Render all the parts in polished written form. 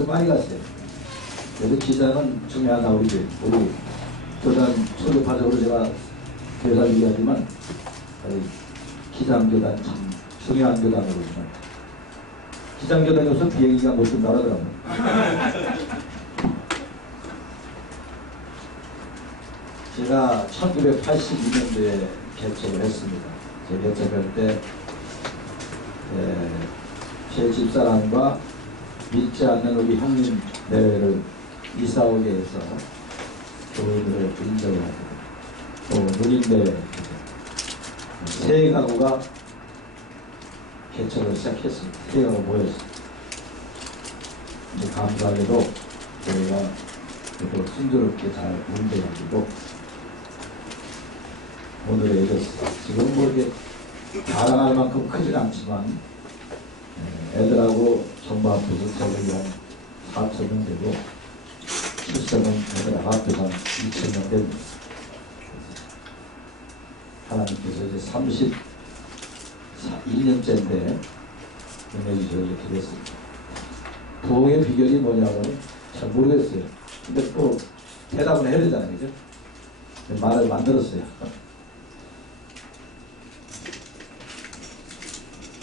교단으로 많이 갔어요. 그래서 기장은 중요하다. 우리 교단 초교파적으로 제가 교사를 얘기하지만 기장교단 참 중요한 교단으로 기장교단이 없으면 비행기가 못 뜬다고 하더라고요. 제가 1982년도에 개척을 했습니다. 제가 개척할 때 제 집사람과 믿지 않는 우리 형님 내외를 이사 오게 해서 교회들을 인정을 하고 또 누님 내외 세 가구가 개척을 시작했습니다. 세 가구 모였습니다. 감사하게도 저희가 또 순조롭게 잘 운대해가지고 오늘에 이르렀습니다. 지금 뭐 이렇게 자랑할 만큼 크진 않지만 애들하고 정부 앞에서 저력이 한 4,000명 되고 출생은 애들하고 합해서 한 2,000명 됩니다. 하나님께서 이제 32년째인데 은혜 주셔서 이렇게 됐습니다. 부흥의 비결이 뭐냐고는 잘 모르겠어요. 근데 또 대답은 해야 되잖아요. 그죠? 말을 만들었어요.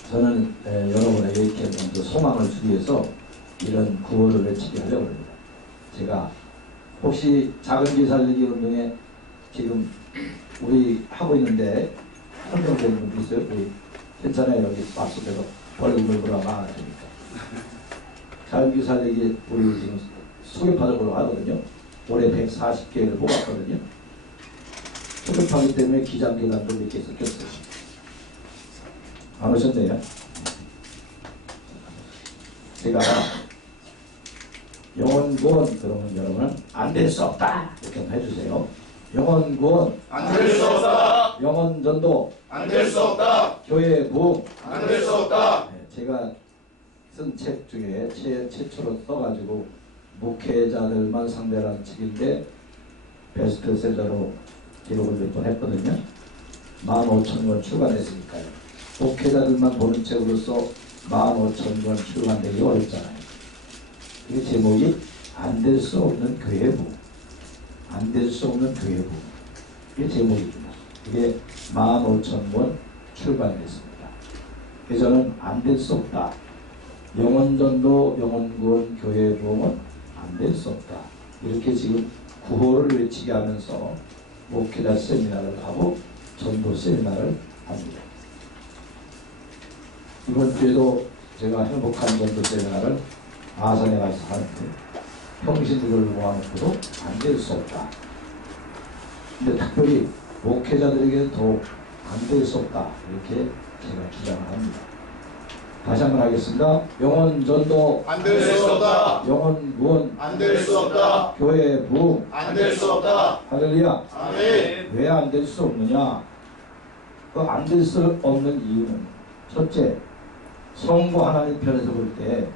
저는 여러분에게 이렇게 먼저 소망을 주기 위해서 이런 구호를 외치게 하려고 합니다. 제가 혹시 작은 기 살리기 운동에 지금 우리 하고 있는데 설명되는 분도 있어요? 우리 괜찮아요. 여기 맞서서 벌금을 물어봐 안 하니까. 작은 기 살리기 우리 지금 소개파적으로 하거든요. 올해 140개를 뽑았거든요. 소개파기 때문에 기장기단도 이렇게 섞였어요. 안 오셨네요. 제가 영혼구원 그러면 여러분은 안 될 수 없다 이렇게 한번 해주세요. 영혼구원 안 될 수 없다. 영혼전도 안 될 수 없다. 교회 부흥 안 될 수 없다. 제가 쓴 책 중에 최초로 써가지고 목회자들만 상대라는 책인데 베스트셀러로 기록을 몇 번 했거든요. 15,000권 출간했으니까요. 목회자들만 보는 책으로서 15,000권 출간되기 어렵잖아요. 이 제목이 안 될 수 없는 교회부. 안 될 수 없는 교회부. 이게 제목입니다. 이게 15,000권 출간됐습니다. 그래서 저는 안 될 수 없다. 영혼전도, 영혼구원, 교회 부흥은 안 될 수 없다. 이렇게 지금 구호를 외치게 하면서 목회자 세미나를 하고 전도 세미나를 합니다. 이번 주에도 제가 행복한 전도 세미나를 아산에 가서 하는데 평신들을 모아놓고도 안 될 수 없다. 근데 특별히 목회자들에게 더욱 안 될 수 없다. 이렇게 제가 주장을 합니다. 다시 한번 하겠습니다. 영혼 전도 안 될 수 없다. 영혼 구원 안 될 수 없다. 교회 부흥 안 될 수 없다. 할렐루야. 아멘. 왜 안 될 수 없느냐? 그 안 될 수 없는 이유는 첫째, 성부 하나님 편에서 볼 때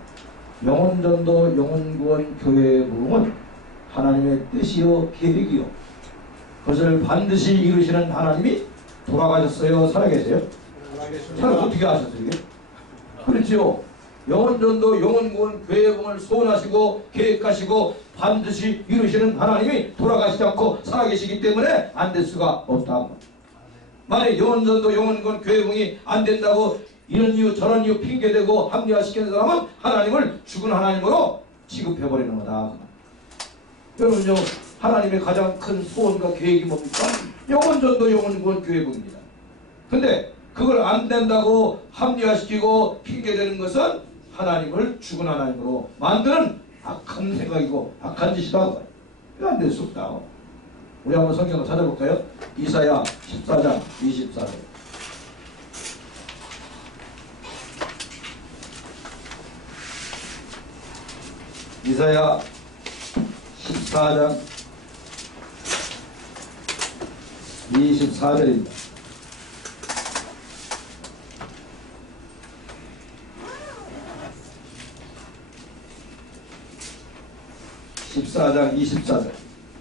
영혼전도, 영혼구원, 교회 부흥은 하나님의 뜻이요 계획이요 그것을 반드시 이루시는 하나님이 돌아가셨어요? 살아계세요? 살아계십니다. 어떻게 아셨어요? 이게? 그렇지요. 영혼전도, 영혼구원, 교회 부흥을 소원하시고 계획하시고 반드시 이루시는 하나님이 돌아가시지 않고 살아계시기 때문에 안 될 수가 없다. 만약 영혼전도, 영혼구원, 교회 부흥이 안 된다고 이런 이유 저런 이유 핑계대고 합리화시키는 사람은 하나님을 죽은 하나님으로 취급해버리는 거다. 여러분요, 하나님의 가장 큰 소원과 계획이 뭡니까? 영혼전도, 영혼구원, 교회 부흥입니다. 근데 그걸 안 된다고 합리화시키고 핑계대는 것은 하나님을 죽은 하나님으로 만드는 악한 생각이고 악한 짓이다. 이거 안 될 수 없다. 우리 한번 성경을 찾아볼까요? 이사야 14장 24절. 이사야 14장 24절입니다. (14장 24절)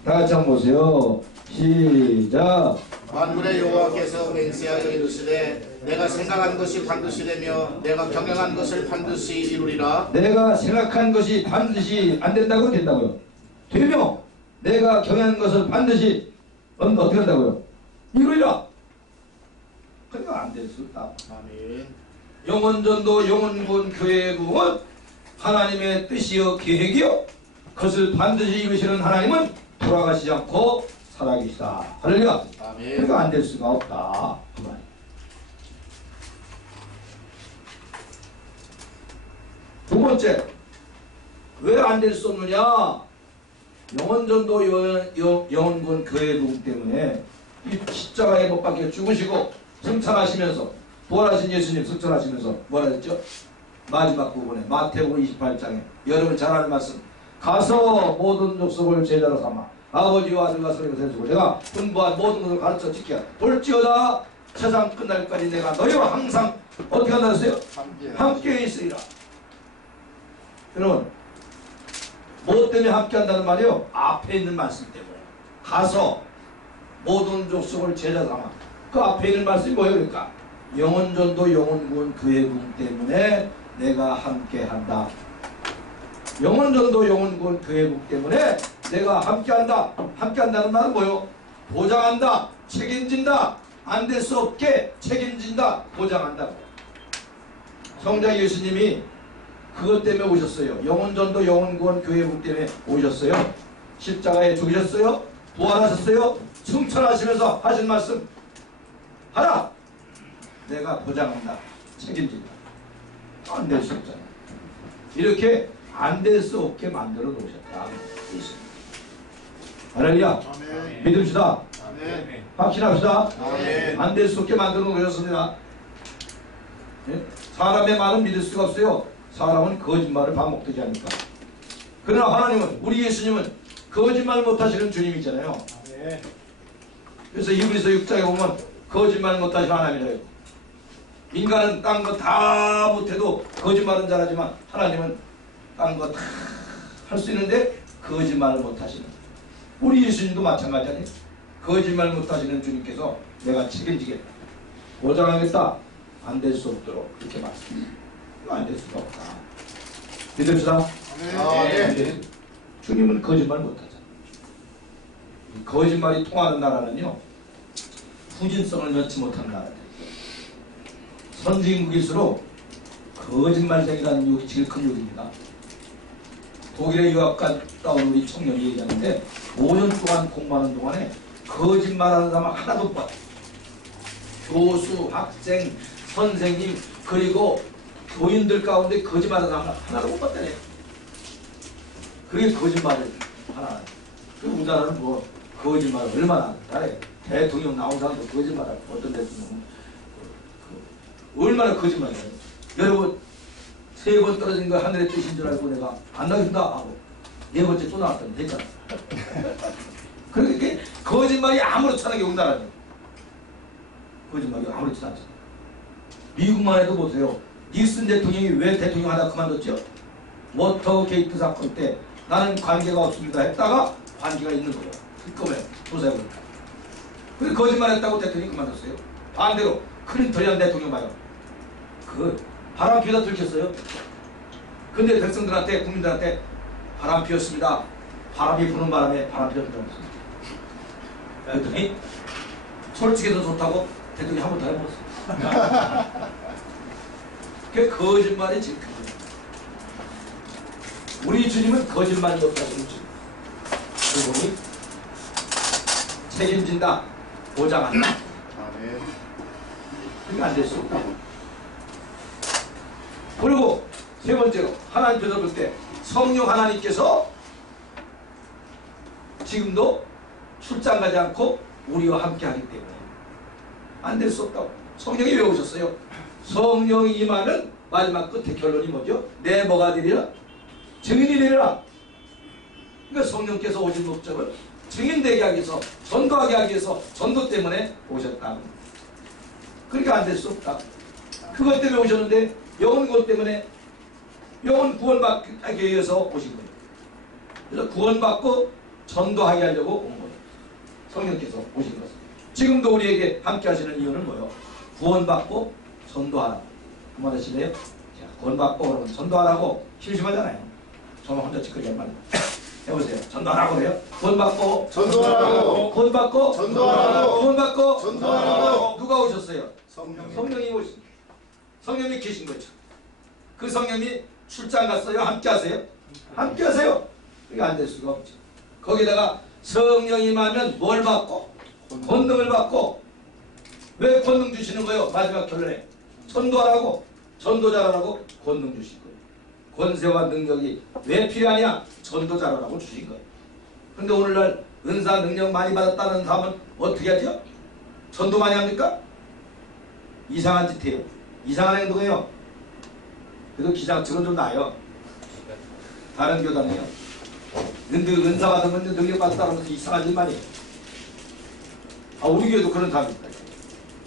다 같이 한번 보세요. 시작. 만군의 여호와께서 맹세하여 이르시되 내가 생각한 것이 반드시 되며 내가 경영한 것을 반드시 이루리라. 내가 생각한 것이 반드시 안 된다고 된다고요. 되며 내가 경영한 것을 반드시 어떻게 한다고요? 이루리라. 그러니까 안 될 수 없다. 아멘. 영혼전도 영혼군 교회 부흥은 하나님의 뜻이요 계획이요 그것을 반드시 이루시는 하나님은 돌아가시지 않고 살아계시다. 할렐루야. 아멘. 그러니까 안 될 수가 없다. 그 말. 두 번째, 왜 안 될 수 없느냐? 영혼전도 영혼군 교회 부흥 때문에 이 십자가에 못 박혀 죽으시고 승천하시면서 부활하신 예수님 승천하시면서 뭐라 했죠? 마지막 부분에 마태복음 28장에 여러분 잘 아는 말씀, 가서 모든 족속을 제자로 삼아 아버지와 아들과 성령을 세우고 내가 분부한 모든 것을 가르쳐 지켜 볼지어다 세상 끝날까지 내가 너희와 항상 어떻게 한다 했어요? 함께 있으리라. 여러분 뭐 때문에 함께 한다는 말이요? 앞에 있는 말씀 때문에. 가서 모든 족속을 제자 삼아. 그 앞에 있는 말씀이 뭐예요? 그러니까 영혼전도 영혼군 교회 부흥 때문에 내가 함께 한다. 영혼전도 영혼군 교회 부흥 때문에 내가 함께 한다. 함께 한다는 말은 뭐예요? 보장한다. 책임진다. 안 될 수 없게 책임진다. 보장한다. 성자 예수님이 그것 때문에 오셨어요. 영혼전도 영혼군 교회 부흥 때문에 오셨어요. 십자가에 죽으셨어요. 부활하셨어요. 승천하시면서 하신 말씀 하라. 내가 보장한다. 책임진다. 안 될 수 없잖아. 이렇게 안 될 수 없게 만들어 놓으셨다. 할렐루야. 믿읍시다. 아멘. 확신합시다. 아멘. 안 될 수 없게 만들어 놓으셨습니다. 네? 사람의 말은 믿을 수가 없어요. 사람은 거짓말을 반복되지 않으니까. 그러나 하나님은, 우리 예수님은 거짓말 못하시는 주님이잖아요. 그래서 히브리서 6장에 보면 거짓말 못하시는 하나님이래요. 인간은 딴 거 다 못해도 거짓말은 잘하지만 하나님은 딴 거 다 할 수 있는데 거짓말을 못하시는, 우리 예수님도 마찬가지 아니에요. 거짓말 못하시는 주님께서 내가 책임지겠다, 보장하겠다, 안 될 수 없도록 그렇게 말씀합니다. 안 될 수가 없다. 믿읍시다. 아멘. 주님은 거짓말 못하잖아요. 거짓말이 통하는 나라는요, 후진성을 넣지 못한 나라들. 선진국일수록 거짓말쟁이라는 욕이 제일 큰 욕입니다. 독일에 유학 갔다 온 우리 청년이 얘기하는데 5년 동안 공부하는 동안에 거짓말하는 사람 하나도 못 봤다. 교수, 학생, 선생님, 그리고 교인들 가운데 거짓말하는 사람 하나도 못 봤다네. 그게 거짓말을 하나. 우리나라는 뭐 거짓말을 얼마나 잘해. 대통령 나온 사람도 거짓말을, 어떤 대통령은 얼마나 거짓말을 해요. 여러분 3번 떨어진 거 하늘의 뜻인 줄 알고 내가 안 나간다 하고 4번째 또 나왔더니 됐잖아. 그러니까 거짓말이 아무렇지 않게 우리나라는 거짓말이 아무렇지 않잖아. 미국만 해도 보세요. 닉슨 대통령이 왜 대통령 하다 그만뒀죠? 워터게이트 사건 때 나는 관계가 없습니다 했다가 관계가 있는 거예요. 특검에 조사해보니까. 그래서 거짓말했다고 대통령이 그만뒀어요. 반대로 클린턴이라는 대통령 봐요. 그 바람 피우다 들켰어요. 근데 백성들한테, 국민들한테 바람 피웠습니다. 바람이 부는 바람에 바람 피웠다고 했어요. 그랬더니 솔직해서 좋다고 대통령이 한 번 더 해먹었어요. 그게 거짓말이 제일 큰 거예요. 우리 주님은 거짓말 못하시는 주님. 그분이 책임진다, 보장한다. 아멘. 그게 안 될 수 없다. 그리고 세 번째로 하나님께서 볼 때 성령 하나님께서 지금도 출장 가지 않고 우리와 함께 하기 때문에 안 될 수 없다고. 성령이 왜 오셨어요? 성령이 임하는 마지막 끝에 결론이 뭐죠? 내 뭐가 되리라? 증인이 되리라. 그러니까 성령께서 오신 목적은 증인되게 하기 위해서, 전도하게 하기 위해서 전도 때문에 오셨다. 그러니까 안 될 수 없다. 그것 때문에 오셨는데 영혼 구원 때문에, 영혼 구원받기 위해서 오신 거예요. 그래서 구원받고 전도하게 하려고 온 거예요. 성령께서 오신 것은. 지금도 우리에게 함께 하시는 이유는 뭐예요? 구원받고 전도하라. 한번 하실래요? 자, 구원받고 그러면 전도하라고 심심하잖아요. 저는 혼자 짓거리란 말이에요. 해보세요. 전도하라고 그래요? 구원받고 전도하라고. 구원받고 전도하라고. 구원받고 전도하라고. 누가 오셨어요? 성령. 성령이 오신 성령이 계신 거죠. 그 성령이 출장 갔어요? 함께 하세요? 함께 하세요? 그게 안 될 수가 없죠. 거기다가 성령이 임하면 뭘 받고? 권능을 받고. 왜 권능 주시는 거예요? 마지막 결론에 전도하라고, 전도자라고 권능 주신 거예요. 권세와 능력이 왜 필요하냐? 전도자라고 주신 거예요. 그런데 오늘날 은사 능력 많이 받았다는 사람은 어떻게 하죠? 전도 많이 합니까? 이상한 짓 해요. 이상한 행동해요. 그래도 기장측은 좀 나아요. 다른 교단이요. 근데 은사 받으면 능력 받았다고 하면서 이상한 짓 많이 해요. 아, 우리 교회도 그런 사람이 있다.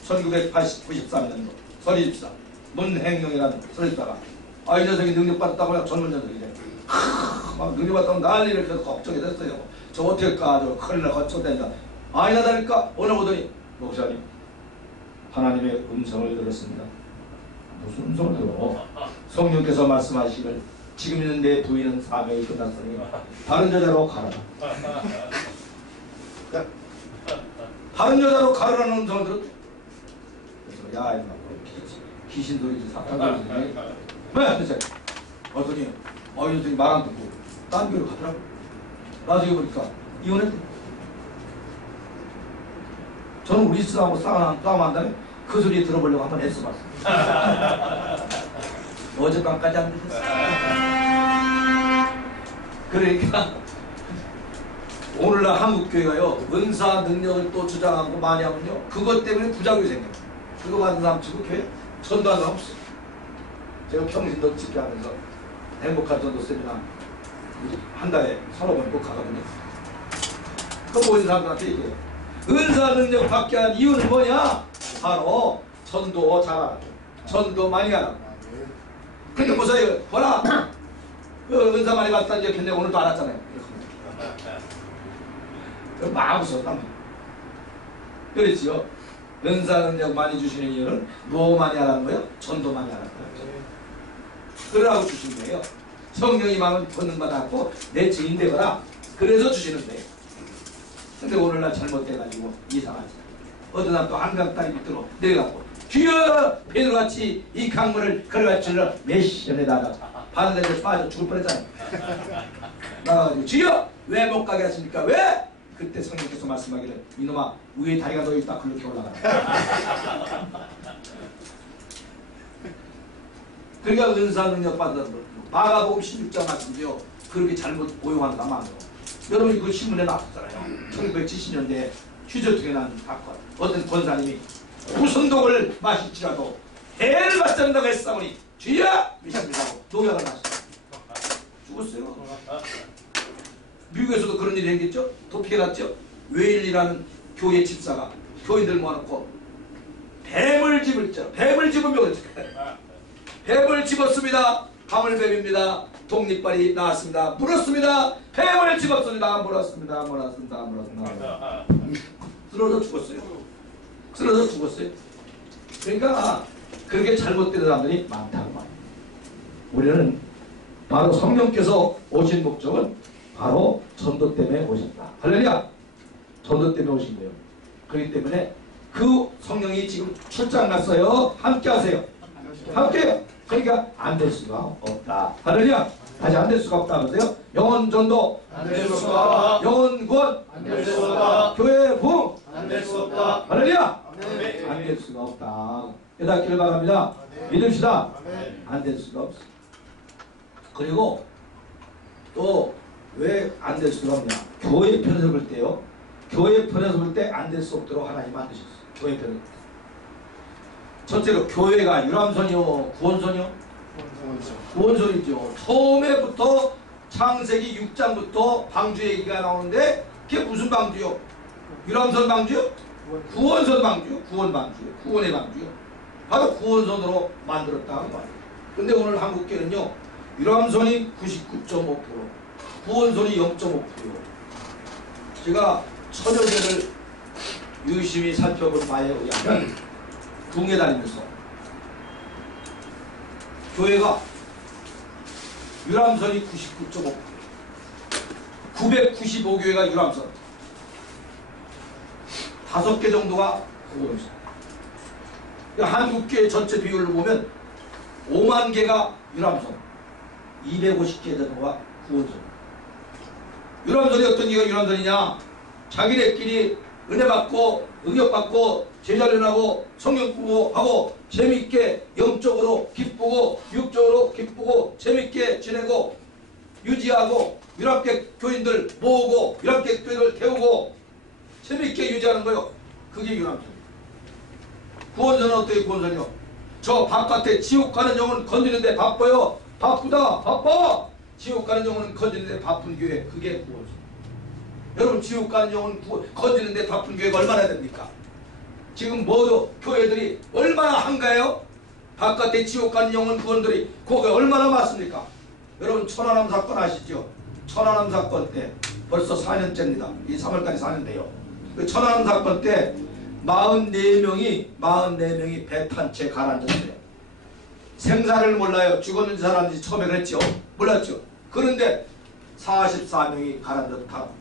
1993년도 설립사 문행용이라는 설립사가 이 녀석이 능력 받았다고 젊은 녀석이래. 막 능력 받았다고 난리를 해서 걱정이 됐어요. 저 어떻게 할까? 저 큰일 나 걱정된다. 아니나 다를까? 오늘 오더니 목사님 하나님의 음성을 들었습니다. 무슨 음성을 들어? 성령께서 말씀하시기를 지금 있는 내 부인은 사명이 끝났으니 다른 여자로 가라. 다른 여자로 가라는 음성을 들었대. 그래서 야 이놈아 귀신 소리지 사탄 소리지 왜? 그래서 어더니 이 녀석이 말 안 듣고 딴 교회로 가더라고. 나중에 보니까 이혼했대. 저는 우리 스하고 싸움한 다음에 그 소리 들어보려고 한번 애써봤어. 어젯밤까지 안 들었어. 그러니까 오늘날 한국교회가요 은사 능력을 또 주장하고 많이 하면요 그것 때문에 부작용이 생겨요. 그거 받은 사람 치고 교회 전도하는 사람 없어. 제가 평신도 집회 하면서 행복한 전도 세미나 한 달에 3-5번 꼭 가거든요. 그 모인 사람들한테 얘기해요. 은사 능력 받게 한 이유는 뭐냐? 바로 전도 잘하라고. 전도 많이 하라고. 근데 보세요. 보라. 그 은사 많이 받았다는 게 근데 오늘도 알았잖아요. 막 웃었단 말이에요. 그렇지요. 은사 능력 많이 주시는 이유는 뭐 많이 하라는 거예요? 전도 많이 하라는 거예요. 그러라고 주신 거예요. 성령이 마음을 권능 받았고 내 증인 되거라. 그래서 주시는 거예요. 근데 오늘날 잘못돼가지고 이상하지. 어떤 사람 또 한강 다리 밑으로 내려가고 주여 베드로같이 이 강물을 걸어갈지라 메시전에다가 바늘에 빠져 죽을 뻔했잖아요. 나가지고 주여 왜 못 가게 하십니까? 왜? 그때 성령께서 말씀하기를 이놈아 위에 다리가 너있다 그렇게 올라가라. 그러니까 은사 능력 받는 거 마가복음 16장 말씀이요. 그렇게 잘못 오용하는 사람 많아요. 여러분이 그 신문에 나왔잖아요. 1970년대에 휴저통에 난 사건. 어떤 권사님이 구순독을 마실지라도 해를 받지 않는다고 했사오니 주여! 미신이라고 노약을 하셨어요. 죽었어요. 미국에서도 그런 일이 생겼죠? 도피해갔죠? 웨일리라는 교회 집사가 교인들 모아놓고 뱀을 집을죠. 뱀을 집으면 뱀을 집었습니다. 가물뱀입니다. 독립발이 나왔습니다. 물었습니다. 뱀을 집었습니다. 물었습니다. 쓰러져 죽었어요. 쓰러져 죽었어요. 그러니까 그렇게 잘못된 사람들이 많다고 말이에요. 우리는 바로 성령께서 오신 목적은 바로 전도 때문에 오셨다. 할렐루야! 전도 때문에 오신 거예요. 그렇기 때문에 그 성령이 지금 출장 갔어요. 함께 하세요. 함께요. 그러니까 안 될 수가 없다. 할렐루야! 다시 안 될 수가 없다 하면서요. 영혼 전도 안 될 수 없다. 영혼 구원 안 될 수 없다. 교회 부흥 안 될 수 없다. 할렐루야! 네. 안 될 수가 없다. 깨닫기를 바랍니다. 믿읍시다. 안 될 수가 없어. 그리고 또 왜 안 될 수가 없냐? 교회 편에서 볼 때요. 교회 편에서 볼 때 안 될 수 없도록 하나님 만드셨어요. 교회 편에서. 첫째로 교회가 유람선이요? 구원선이요? 구원선이죠. 처음에부터 창세기 6장부터 방주 얘기가 나오는데 그게 무슨 방주요? 유람선 방주요? 구원선 방주요? 구원 방주요? 구원의 방주요? 바로 구원선으로 만들었다는 말이에요. 근데 오늘 한국교회는요. 유람선이 99.5%, 구원선이 0.5%. 제가 천여개를 유심히 살펴본 바에 의하면 궁에 다니면서 교회가 유람선이 99.5, 995교회가 유람선, 5개 정도가 구원선. 한국교회 전체 비율로 보면 5만 개가 유람선, 250개 정도가 구원선. 유람선이 어떤 이가 유람선이냐? 자기네끼리 은혜 받고 응답 받고 제자련하고 성경 공부하고 재밌게 영적으로 기쁘고 육적으로 기쁘고 재밌게 지내고 유지하고 유람객 교인들 모으고 유람객 교인들 태우고 재밌게 유지하는 거요. 그게 유람선. 구원선은 어떻게 구원선이요? 저 바깥에 지옥 가는 영혼 건드리는데 바빠요. 바쁘다 바빠. 지옥 가는 영혼은 건드리는데 바쁜 교회, 그게 구원선. 여러분, 지옥 가는 영혼 건드리는데 바쁜 교회가 얼마나 됩니까? 지금 뭐 교회들이 얼마나 한가해요? 바깥에 지옥 가는 영혼 구원들이 그게 얼마나 많습니까? 여러분, 천안함 사건 아시죠? 천안함 사건 때 벌써 4년째입니다. 이 3월까지 4년대요. 그 천안함 사건 때 44명이 배 탄 채 가라앉았어요. 생사를 몰라요. 죽었는지 살았는지 처음에 그랬죠. 몰랐죠. 그런데 44명이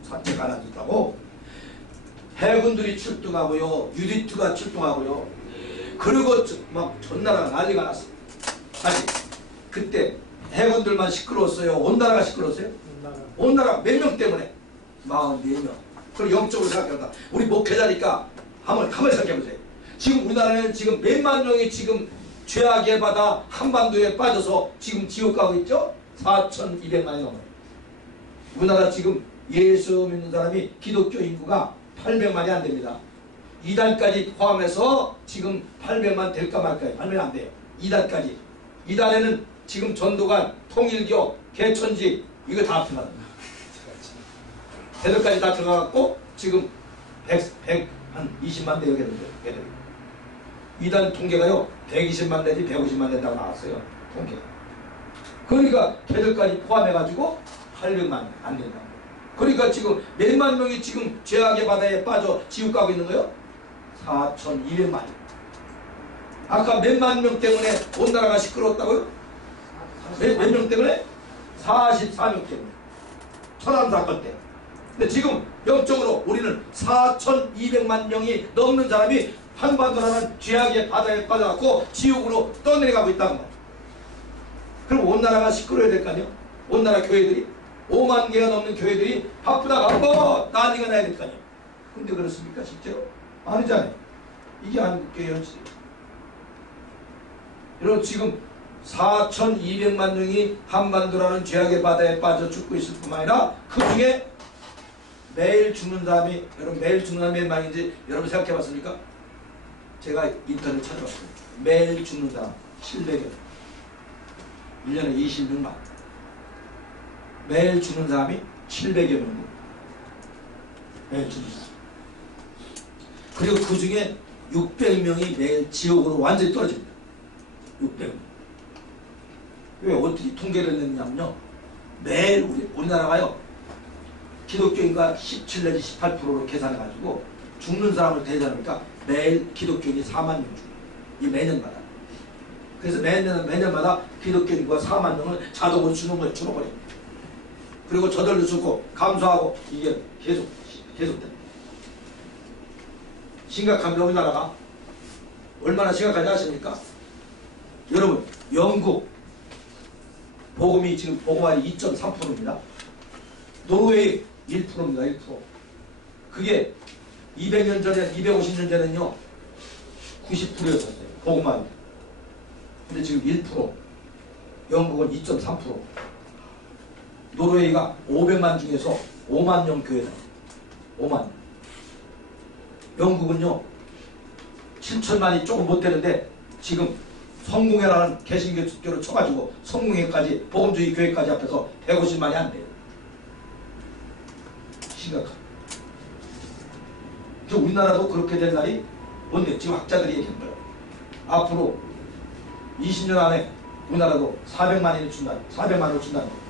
산채 가라앉았다고. 해군들이 출동하고요, 유디트가 출동하고요. 그리고 막 전나라가 난리가 났어요. 사실 그때 해군들만 시끄러웠어요? 온 나라가 시끄러웠어요? 온 나라 몇 명 때문에? 44명. 그리고 영적으로 생각한다. 우리 목회자니까 한번 생각해보세요. 지금 우리나라는 지금 몇만 명이 지금 죄악에 받아 한반도에 빠져서 지금 지옥 가고 있죠? 4,200만이 넘어요. 우리나라 지금 예수 믿는 사람이 기독교 인구가 800만이 안 됩니다. 이단까지 포함해서 지금 800만 될까 말까요? 800만 안 돼요. 이단까지. 이단에는 지금 전도관, 통일교, 개천지 이거 다 들어갑니다. 대들까지 다 들어가갖고 지금 120만 대여 되는데 이단 통계가요 120만 내지 150만 된다고 나왔어요. 통계. 그러니까 걔들까지 포함해가지고 800만 안 된다. 그러니까 지금 몇만 명이 지금 죄악의 바다에 빠져 지옥 가고 있는 거예요? 4,200만. 아까 몇만 명 때문에 온 나라가 시끄러웠다고요? 몇 명 때문에? 44명 때문에. 천안 사건 때. 근데 지금 영적으로 우리는 4,200만 명이 넘는 사람이 한반도라는 죄악의 바다에 빠져갖고 지옥으로 떠내려가고 있다는 거예요. 그럼 온 나라가 시끄러워야 될 거 아니에요? 온 나라 교회들이 5만 개가 넘는 교회들이 바쁘다 바빠 난리가 나야 될 거 아니에요. 근데 그렇습니까 실제로? 아니잖아요. 이게 한국교회 현실이에요. 여러분, 지금 4,200만 명이 한반도라는 죄악의 바다에 빠져 죽고 있을 뿐만 아니라 그 중에 매일 죽는 사람이, 여러분 매일 죽는 사람이 몇 명인지 여러분 생각해 봤습니까? 제가 인터넷 찾아봤습니다. 매일 죽는 사람 700여. 1년에 26만. 매일 죽는 사람이 700여 명입니다. 매일 죽는 사람. 그리고 그 중에 600명이 매일 지옥으로 완전히 떨어집니다. 600명. 왜 어떻게 통계를 냈냐면요. 매일 우리나라가요. 기독교인과 17 내지 18%로 계산해가지고 죽는 사람을 대전하니까 매일 기독교인이 4만 명 죽어요. 이 매년마다. 그래서 매년마다 기독교인과 4만 명을 자동으로 죽어버립니다. 그리고 저절로 죽고 감소하고 이게 계속됩니다. 심각합니다. 우리나라가. 얼마나 심각한지 아십니까? 여러분, 영국 복음이 지금 복음화율이 2.3%입니다. 노르웨이 1%입니다. 1%. 그게 200년 전에, 250년 전에는요 90%였었어요. 복음화율. 근데 지금 1%. 영국은 2.3%. 노르웨이가 500만 중에서 5만 명 교회다. 5만. 영국은요 7천만이 조금 못 되는데 지금 성공회라는 개신교를 쳐가지고 성공회까지 복음주의 교회까지 합해서 150만이 안 돼요. 심각합니다. 우리나라도 그렇게 될 날이 뭔데? 지금 학자들이 얘기한 거예요. 앞으로 20년 안에 우리나라도 400만원을 준다는 거예요.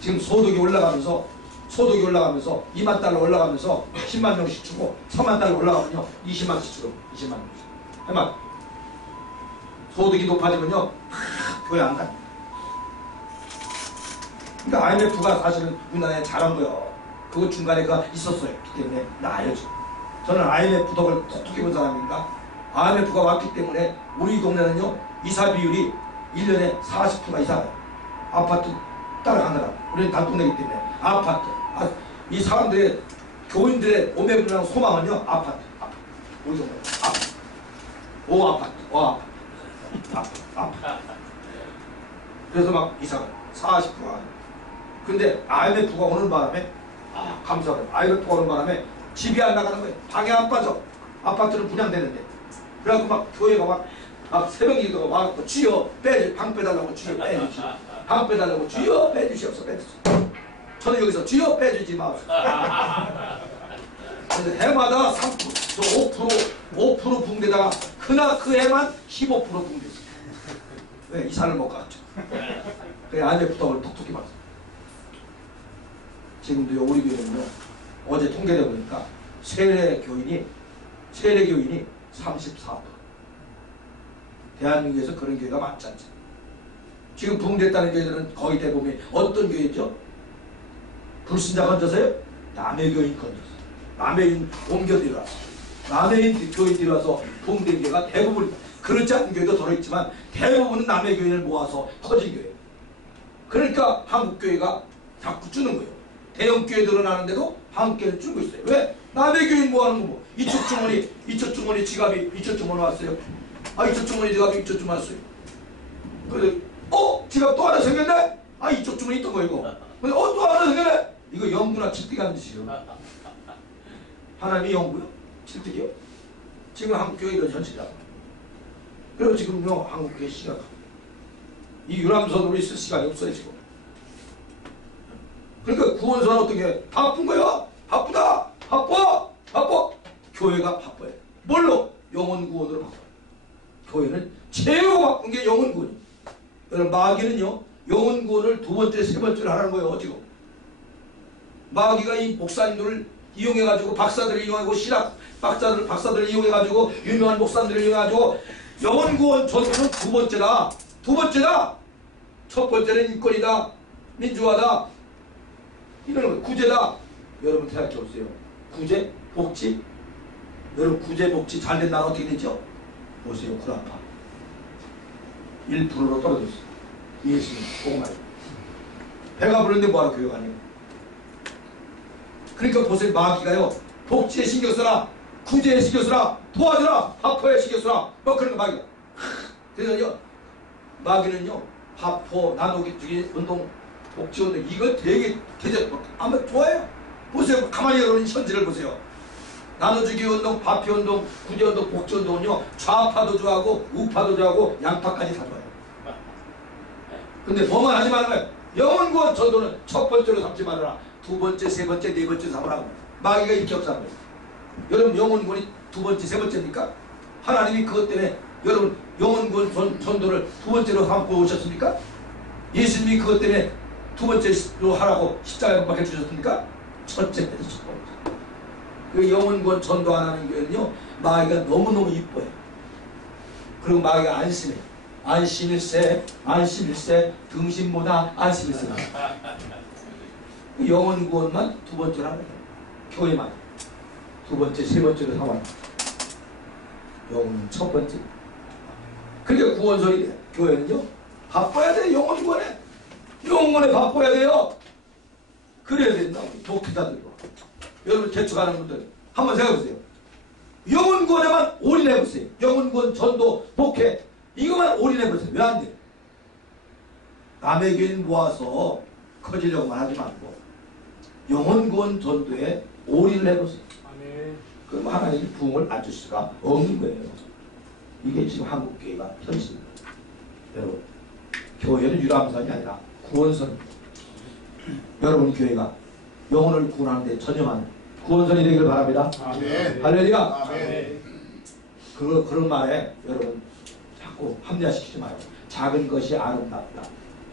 지금 소득이 올라가면서 소득이 올라가면서 2만 달러 올라가면서 10만 명씩 주고 3만 달러 올라가면요 20만씩 주고 20만 명씩 해만 소득이 높아지면요 교회 안 가. 그러니까 IMF가 사실은 우리나라에 잘한 거예요. 그거 중간에 가 있었어요. 그 때문에 나아요 지금. 저는 IMF 덕을 톡톡히 본 사람입니다. IMF가 왔기 때문에 우리 동네는요 이사 비율이 1년에 40%가 이사가요. 아파트 따라가느라 우리는 단독내기 때문에 아파트 이 사람들의 교인들의 오매불망 소망은요 아파트 우리 동네 아파트 그래서 막 이사가 40%가 근데 IMF가 오는 바람에 감사해요. IMF가 오는 바람에 집이 안 나가는 거예요. 방에 안 빠져. 아파트는 분양되는데 그래갖고 막 교회가 막 새벽기도가 와갖고 주여 방 빼달라고 주여 빼주시 방 빼달라고 주여 빼주시옵소서 빼주시옵소서. 저는 여기서 주여 빼주지 마옵소서. 해마다 3%, 5% 붕대다가 그 해만 15% 붕대했어요. 왜? 이사를 못 갔죠. 그래 IMF 덕을 톡톡히 봤어요. 지금도 우리 교회는요 어제 통계를 보니까 세례 교인이 34%. 대한민국에서 그런 교회가 많지 않죠. 지금 붕괴했다는 교회들은 거의 대부분이 어떤 교회죠? 불신자 건져서요? 남의 교인 건져서 남의 교인 옮겨들어와서 남의 교인 들어와서 붕괴 교회가 대부분 그렇지 않은 교회도 들어있지만 대부분은 남의 교인을 모아서 터진 교회. 그러니까 한국 교회가 자꾸 주는 거예요. 대형 교회 늘어나는데도 한국 교회는 줄고 있어요. 왜? 남의 교인 모아는 거 뭐. 이쪽 주머니 지갑이 이쪽 주머니 왔어요. 이쪽 주머니 지갑이 이쪽 주머니 왔어요. 그래서 지갑 또 하나 생겼네? 이쪽 주머니 있던 거 이거. 근데 또 하나 생겼네? 이거 영구나 칠득이라는 짓이요. 하나님이 영구요? 칠득이요? 지금 한국 교회 이런 현실이라고. 그리고 지금요 한국 교회 심각합니다. 이 유람선 우리 쓸 시간이 없어요 지금. 그러니까 구원서는 어떻게 해? 바쁜 거야? 바쁘다! 바빠! 교회가 바빠요. 뭘로? 영혼 구원으로 바빠요. 교회는 제일 바쁜 게 영혼 구원이에요. 여러분 마귀는요 영혼 구원을 두 번째, 세 번째로 하라는 거예요 지금. 마귀가 이 목사님들을 이용해가지고 박사들을 이용하고 신학 박사들을 이용해가지고 유명한 목사들을 이용해가지고 영혼 구원 전도는 두 번째다. 첫 번째는 인권이다. 민주화다. 이런 거 구제다. 여러분 생각해 보세요. 구제, 복지. 여러분 구제, 복지 잘 된 나라 어떻게 되죠? 보세요. 구라파 1%로 떨어졌어요. 예수님 복음을 배가 부르는데 뭐하러 교회가 아니에요. 그러니까 보세요. 마귀가요 복지에 신경 써라, 구제에 신경 써라, 도와줘라, 화포에 신경 써라, 뭐 그런 거 마귀가. 그래서요 마귀는요 화포, 나누기 주기 운동, 복지운동 이거 되게 아마 좋아해요. 보세요. 가만히 여러분 현실을 보세요. 나눠주기 운동, 화폐운동, 구제운동, 복지운동은요 좌파도 좋아하고 우파도 좋아하고 양파까지 다 좋아해요. 근데 뭐만 하지 말아요. 영혼구원 전도는 첫 번째로 삼지 말아라. 두 번째, 세 번째, 네 번째 삼으라고. 마귀가 인기 없다는 거예요. 여러분 영혼구원이 두 번째, 세 번째입니까? 하나님이 그것 때문에 여러분 영혼구원 전도를 두 번째로 삼고 오셨습니까? 예수님이 그것 때문에 두 번째로 하라고 십자가에 못 박혀 주셨습니까? 첫째에서 첫 번째. 그 영혼구원 전도 안 하는 교회는요 마귀가 너무너무 이뻐요. 그리고 마귀가 안심해. 안심일세 등신보다 안심일세. 영혼구원만 두 번째로 하는 거예요. 교회만 두 번째, 세 번째로 삼아요. 영혼은 첫 번째. 그러니까 구원소리 교회는요 바빠야 돼요. 영혼구원에 바빠야 돼요. 그래야 된다. 독자들과 여러분 개척하는 분들 한번 생각해보세요. 영혼구원에만 올인해보세요. 영혼구원 전도 목회 이거만 올인해보세요. 왜 안 돼요? 남의 교인 모아서 커지려고만 하지 말고 영혼구원 전도에 올인을 해보세요. 그럼 하나님이 부흥을 안 줄 수가 없는 거예요. 이게 지금 한국교회가 현실입니다. 여러분 교회는 유람선이 아니라 구원선입니다. 여러분 교회가 영혼을 구원하는 데 전념하는 구원선이 되기를 바랍니다. 아멘. 할렐루야. 아멘. 그런 말에 여러분 자꾸 합리화시키지 마요. 작은 것이 아름답다.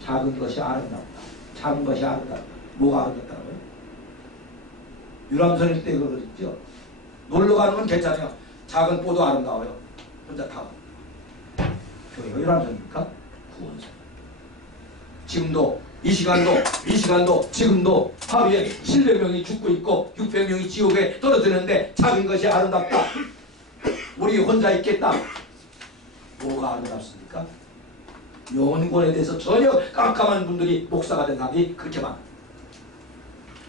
작은 것이 아름답다. 뭐가 아름답다는 거예요? 유람선일 때 그러죠. 놀러 가는 건 괜찮아요. 작은 보도 아름다워요. 혼자 타고. 교회가 유람선입니까? 구원선. 지금도 이 시간도 지금도 하루에 700명이 죽고 있고 600명이 지옥에 떨어지는데 작은 것이 아름답다. 우리 혼자 있겠다. 뭐가 아름답습니까? 영혼권에 대해서 전혀 깜깜한 분들이 목사가 된 사람이 그렇게 많아요.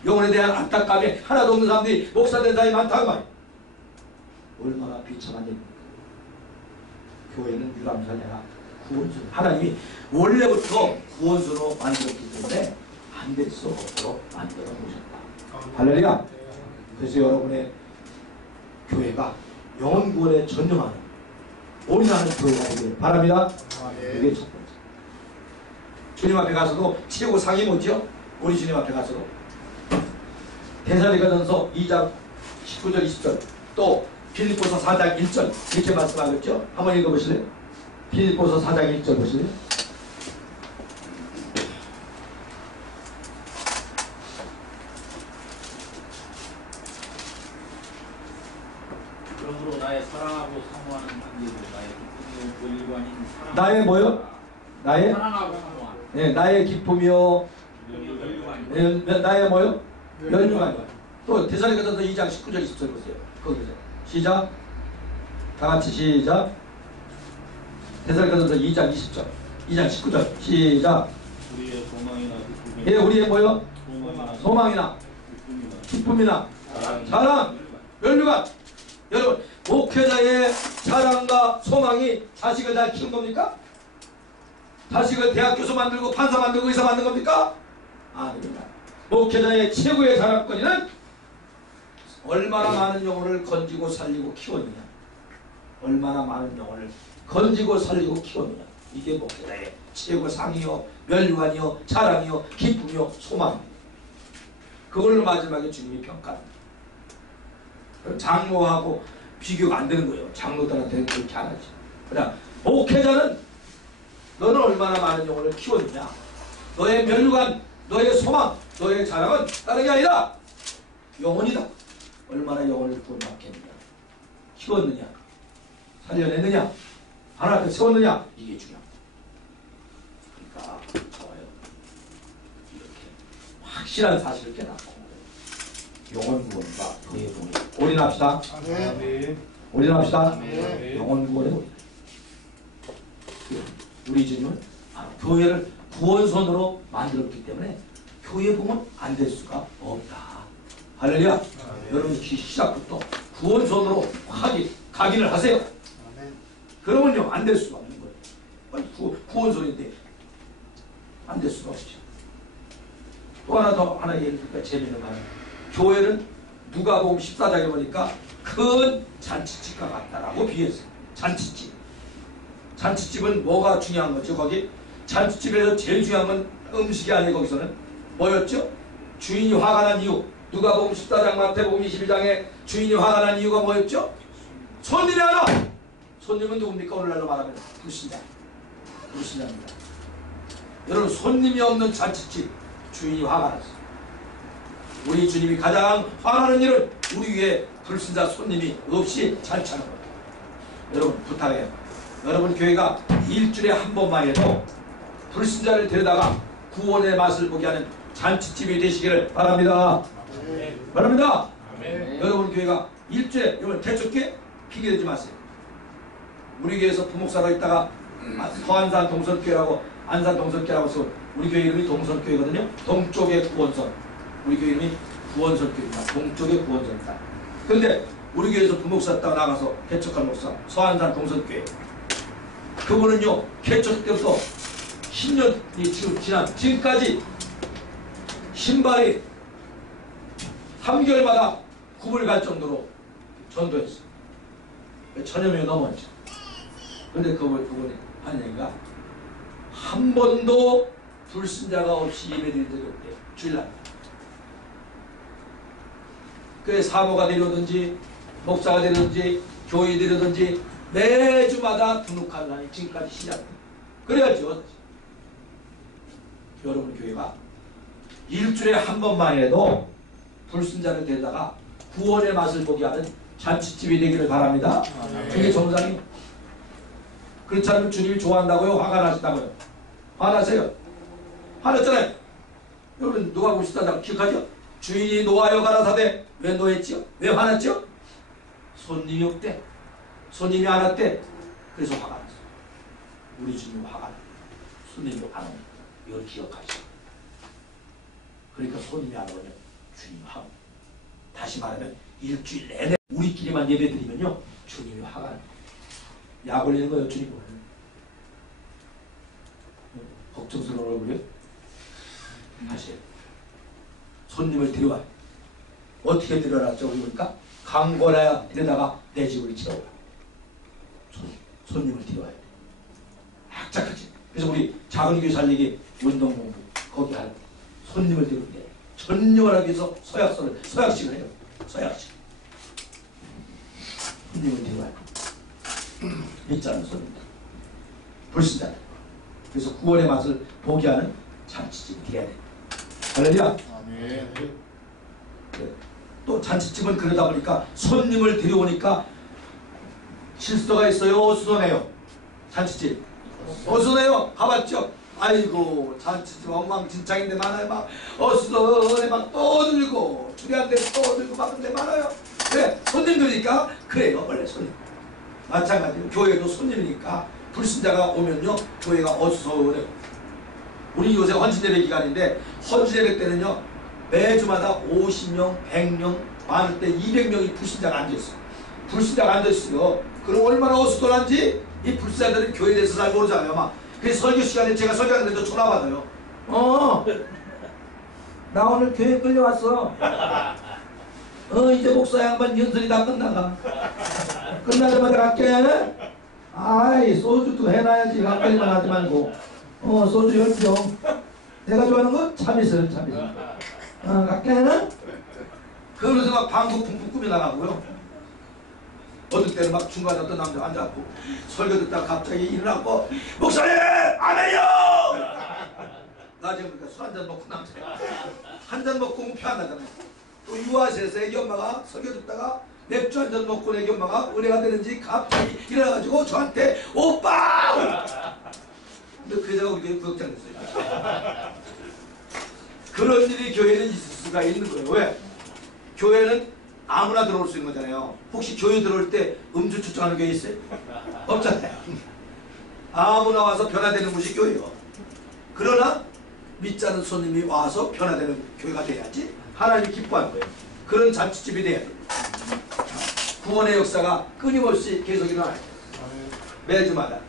영혼에 대한 안타까움이 하나도 없는 사람들이 목사 된 사람이 많다고 말이에요. 얼마나 비참한 일입니까? 교회는 유람선이나 구원선. 하나님이 원래부터 구원선으로 만들었기 때문에 안 될 수 없도록 만들어 놓으셨다. 할렐루야. 그래서 여러분의 교회가 영혼 구원에 전념하는 올인하는 교회가 되기를 바랍니다. 이게 첫 번째. 주님 앞에 가서도 최고 상이 뭐죠? 우리 주님 앞에 가서도 데살로니가전서 2장 19절 20절 또 빌립보서 4장 1절 이렇게 말씀하겠죠? 한번 읽어보실래요? 빌립보서 4장 1절 보실래요? 그러므로 나의 사랑하고 사모하는 관계들 나의 기쁨이요 권리관인 사랑 나의 뭐요? 나의? 사랑하고 사모하는 네, 나의 기쁨이요. 권리관인 네, 나의 뭐요? 연유관이. 또 데살로니가전서 2장 19절 20절 보세요. 거기서 시작. 다 같이 시작. 데살로니가전서 2장 20절 2장 19절 시작. 우리의 소망이나 기쁨이 예, 우리의 뭐요? 소망이나 기쁨이나 기쁨이나 자랑, 연유관. 여러분, 목회자의 자랑과 소망이 자식을 잘 키운 겁니까? 자식을 대학 교수 만들고 판사 만들고 의사 만든 겁니까? 아닙니다. 목회자의 최고의 자랑거리는 얼마나 많은 영혼을 건지고 살리고 키웠느냐. 얼마나 많은 영혼을 건지고 살리고 키웠느냐. 이게 목회자의 최고 상이요, 멸관이요, 자랑이요, 기쁨이요, 소망이요. 그걸로 마지막에 주님이 평가합니다. 장로하고 비교가 안 되는 거예요. 장로들한테는 그렇게 안 하지. 그냥 목회자는 너는 얼마나 많은 영혼을 키웠느냐. 너의 멸관, 너의 소망, 너의 자랑은 다른 게 아니라 영혼이다. 얼마나 영혼을 구원받겠느냐, 키웠느냐, 살려냈느냐, 하나님 앞에 세웠느냐. 이게 중요합니다. 그러니까 좋아요. 이렇게 확실한 사실을 깨닫고 영혼 구원과 교회 구원에 올인합시다. 올인합시다. 영혼 구원에 올인. 우리 주님은 교회를 구원선으로 만들었기 때문에 교회 보면 안 될 수가 없다. 할렐루야. 여러분 시작부터 구원선으로 각인을 하세요. 그러면요 안 될 수가 없는 거예요. 아니, 구원선인데 안 될 수가 없죠. 또 하나 더 하나 예를 들까 재미있는 거 하나. 교회는 누가복음 14장에 보니까 큰 잔치집과 같다라고 비유했어요. 잔치집. 잔치집은 뭐가 중요한 거죠? 거기 잔치집에서 제일 중요한 건 음식이 아니고 거기서는 뭐였죠? 주인이 화가 난 이유. 누가복음 14장 마태복음 21장에 주인이 화가 난 이유가 뭐였죠? 손님이 안 와. 손님은 누굽니까? 오늘날로 말하면 불신자. 불신자입니다. 여러분 손님이 없는 잔치집 주인이 화가 났어요. 우리 주님이 가장 화나는 일은 우리 위에 불신자 손님이 없이 잔치하는 거예요. 여러분 부탁해요. 여러분 교회가 일주일에 한 번만 해도 불신자를 데려다가 구원의 맛을 보게 하는 잔치집이 되시기를 바랍니다. 바랍니다. 여러분 교회가 일주일에 여러분 개척교회 핑계대지 마세요. 우리 교회에서 부목사로 있다가 서안산 동선교회라고 안산 동선교회라고 해서 우리 교회 이름이 동선교회거든요. 동쪽의 구원선. 우리 교회 이름이 구원선교회입니다. 동쪽의 구원선입니다. 그런데 우리 교회에서 부목사 했다가 나가서 개척한 목사 서안산 동선교회. 그분은요 개척 때부터 10년이 지금 지금까지 신발이 3개월마다 굽을 갈 정도로 전도했어요. 1000여 명이 넘었죠. 그런데 그분이 한 얘기가 한 번도 불신자가 없이 예배드린 적이 없대요. 주일날. 그래 사모가 내려오든지 목사가 내려오든지 교회 내려오든지 매주마다 등록하는 날이 지금까지 시작돼요. 그래야죠. 여러분 교회가 일주일에 한 번만 해도 불순자를 데려다가 구원의 맛을 보게 하는 잔치집이 되기를 바랍니다. 그게 정상이에요. 그렇지 않으면 주님이 좋아한다고요? 화가 나신다고요? 화나세요? 화났잖아요. 여러분 누가 보시다가 기억하죠? 주인이 노하여 가라사대. 왜 노했지요? 왜 화났죠? 손님이 없대. 손님이 안 왔대. 그래서 화가 났어. 우리 주님이 화가 나. 손님이 안 오면 이걸 기억하시오. 그러니까 손님이 안 오면 주님이 화가 나. 다시 말하면 일주일 내내 우리끼리만 예배드리면요 주님이 화가 나. 약 올리는 거예요. 주님이. 걱정스러운 얼굴이요? 다시 손님을 데려와. 어떻게 데려왔죠? 그러니까 강권하여 데려다가 내 집을 지어오라. 손님을 데려와야 돼. 악착하지. 그래서 우리 작은 교회 살리기 운동본부 거기 할 손님을 데려오는데 전념을 하기 위해서 서약식을 해요. 서약식. 손님을 데려와야 돼. 믿자는 손님들. 불신자들. 그래서 구원의 맛을 보게 하는 잔치집이 돼야 돼. 할렐루야. 아멘. 또 잔치집은 그러다 보니까 손님을 데려오니까 질서가 있어요. 어수선해요. 잔치집 어수선해요. 가봤죠? 아이고 잔치집 엉망진창인데 많아요. 막 어수선해. 막 떠들고 주례한데 떠들고 막 근데 많아요. 왜? 손님들이니까 그래요. 원래 손님 마찬가지로 교회도 손님이니까 불신자가 오면요 교회가 어수선해요. 우리 요새 헌신예배 기간인데 헌신예배 때는요 매주마다 50명, 100명, 많을 때 200명이 불신자가 앉아있어요. 불신자가 앉아있어요. 그럼 얼마나 어수선한지 이 불신자들은 교회에 대해서 잘 모르잖아요. 막. 그래서 설교 시간에 제가 설교하는데도 전화 받아요. 나 오늘 교회 끌려왔어. 이제 목사 양반 연설이 다 끝나가. 끝나자마자 갈게. 아이 소주도 해놔야지. 가까이만 하지 말고. 소주 10병. 내가 좋아하는 거 참이슬 참이슬. 갈게는 그러면서 막 방구 풍풍 꾸며 나가고요. 어떨 때는 막 중간에 어떤 남자 앉아갖고 설교 듣다가 갑자기 일어나고 목사님 아멘요. 나중에 그러니까 술 한잔 먹고 남자가 한잔 먹고 우표 안 나잖아요. 또 유아실에서 애기 엄마가 설교 듣다가 맥주 한잔 먹고 애기 엄마가 은혜가 되는지 갑자기 일어나가지고 저한테 오빠. 근데 그 여자가 우리 교회 구역장 됐어요. 그런 일이 교회는 있을 수가 있는 거예요. 왜? 교회는 아무나 들어올 수 있는 거잖아요. 혹시 교회 들어올 때 음주 추천하는 교회 있어요? 없잖아요. 아무나 와서 변화되는 곳이 교회요. 그러나 믿지 않는 손님이 와서 변화되는 교회가 돼야지 하나님 기뻐하는 거예요. 그런 잔치집이 돼야 돼요. 구원의 역사가 끊임없이 계속 일어나요. 매주마다.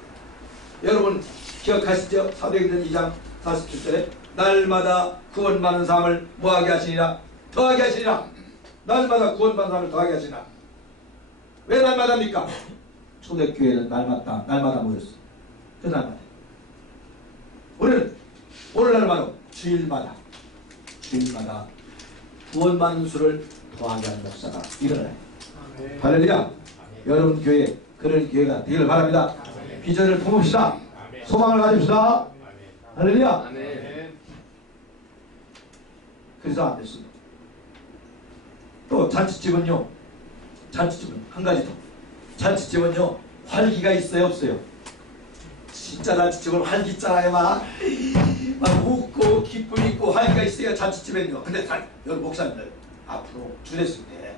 여러분 기억하시죠? 사도행전 2장 47절에 날마다 구원받는 사람을 뭐하게 하시니라? 더하게 하시니라. 날마다 구원받는 사람을 더하게 하시니라. 왜 날마다입니까? 초대교회는 날마다 모였어. 그 날마다. 우리는 오늘 날마다 주일마다 구원받는 수를 더하게 하는 역사가 일어나요. 할렐루야. 여러분 교회 그런 교회가 되기를 바랍니다. 비전을 품읍시다. 소망을 가집시다. 할렐루야. 그래서 안 됐습니다. 또 잔치집은요. 잔치집은 한 가지 더. 잔치집은요. 활기가 있어요 없어요? 진짜 잔치집은 활기 있잖아요. 막 웃고 기쁨 있고 활기가 있어야 잔치집은요. 근데 여러분 목사님들 앞으로 주례쓸 때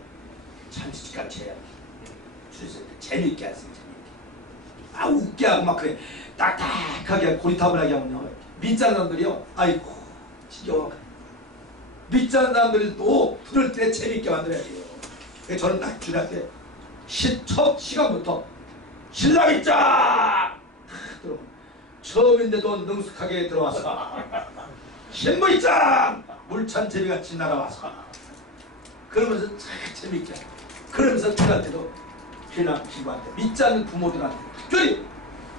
잔치집 같이 해야 주례쓸 때 재미있게 하세요. 재미있게. 웃게 하고 막 그래. 딱딱하게 고리타분하게 하면요. 믿지 않는 사람들이요. 아이고 지겨워. 믿지 않는 사람들이 또 부를 때 재미있게 만들어야 돼요. 그래서 저는 딱 주례할 때 첫 시간부터 신랑 있자! 처음인데도 능숙하게 들어와서 신부 있자! 물찬 제비같이 날아와서 그러면서 참 재미있게 그러면서 주례할 때도 신랑 신부한테 믿지 않는 부모들한테 특별히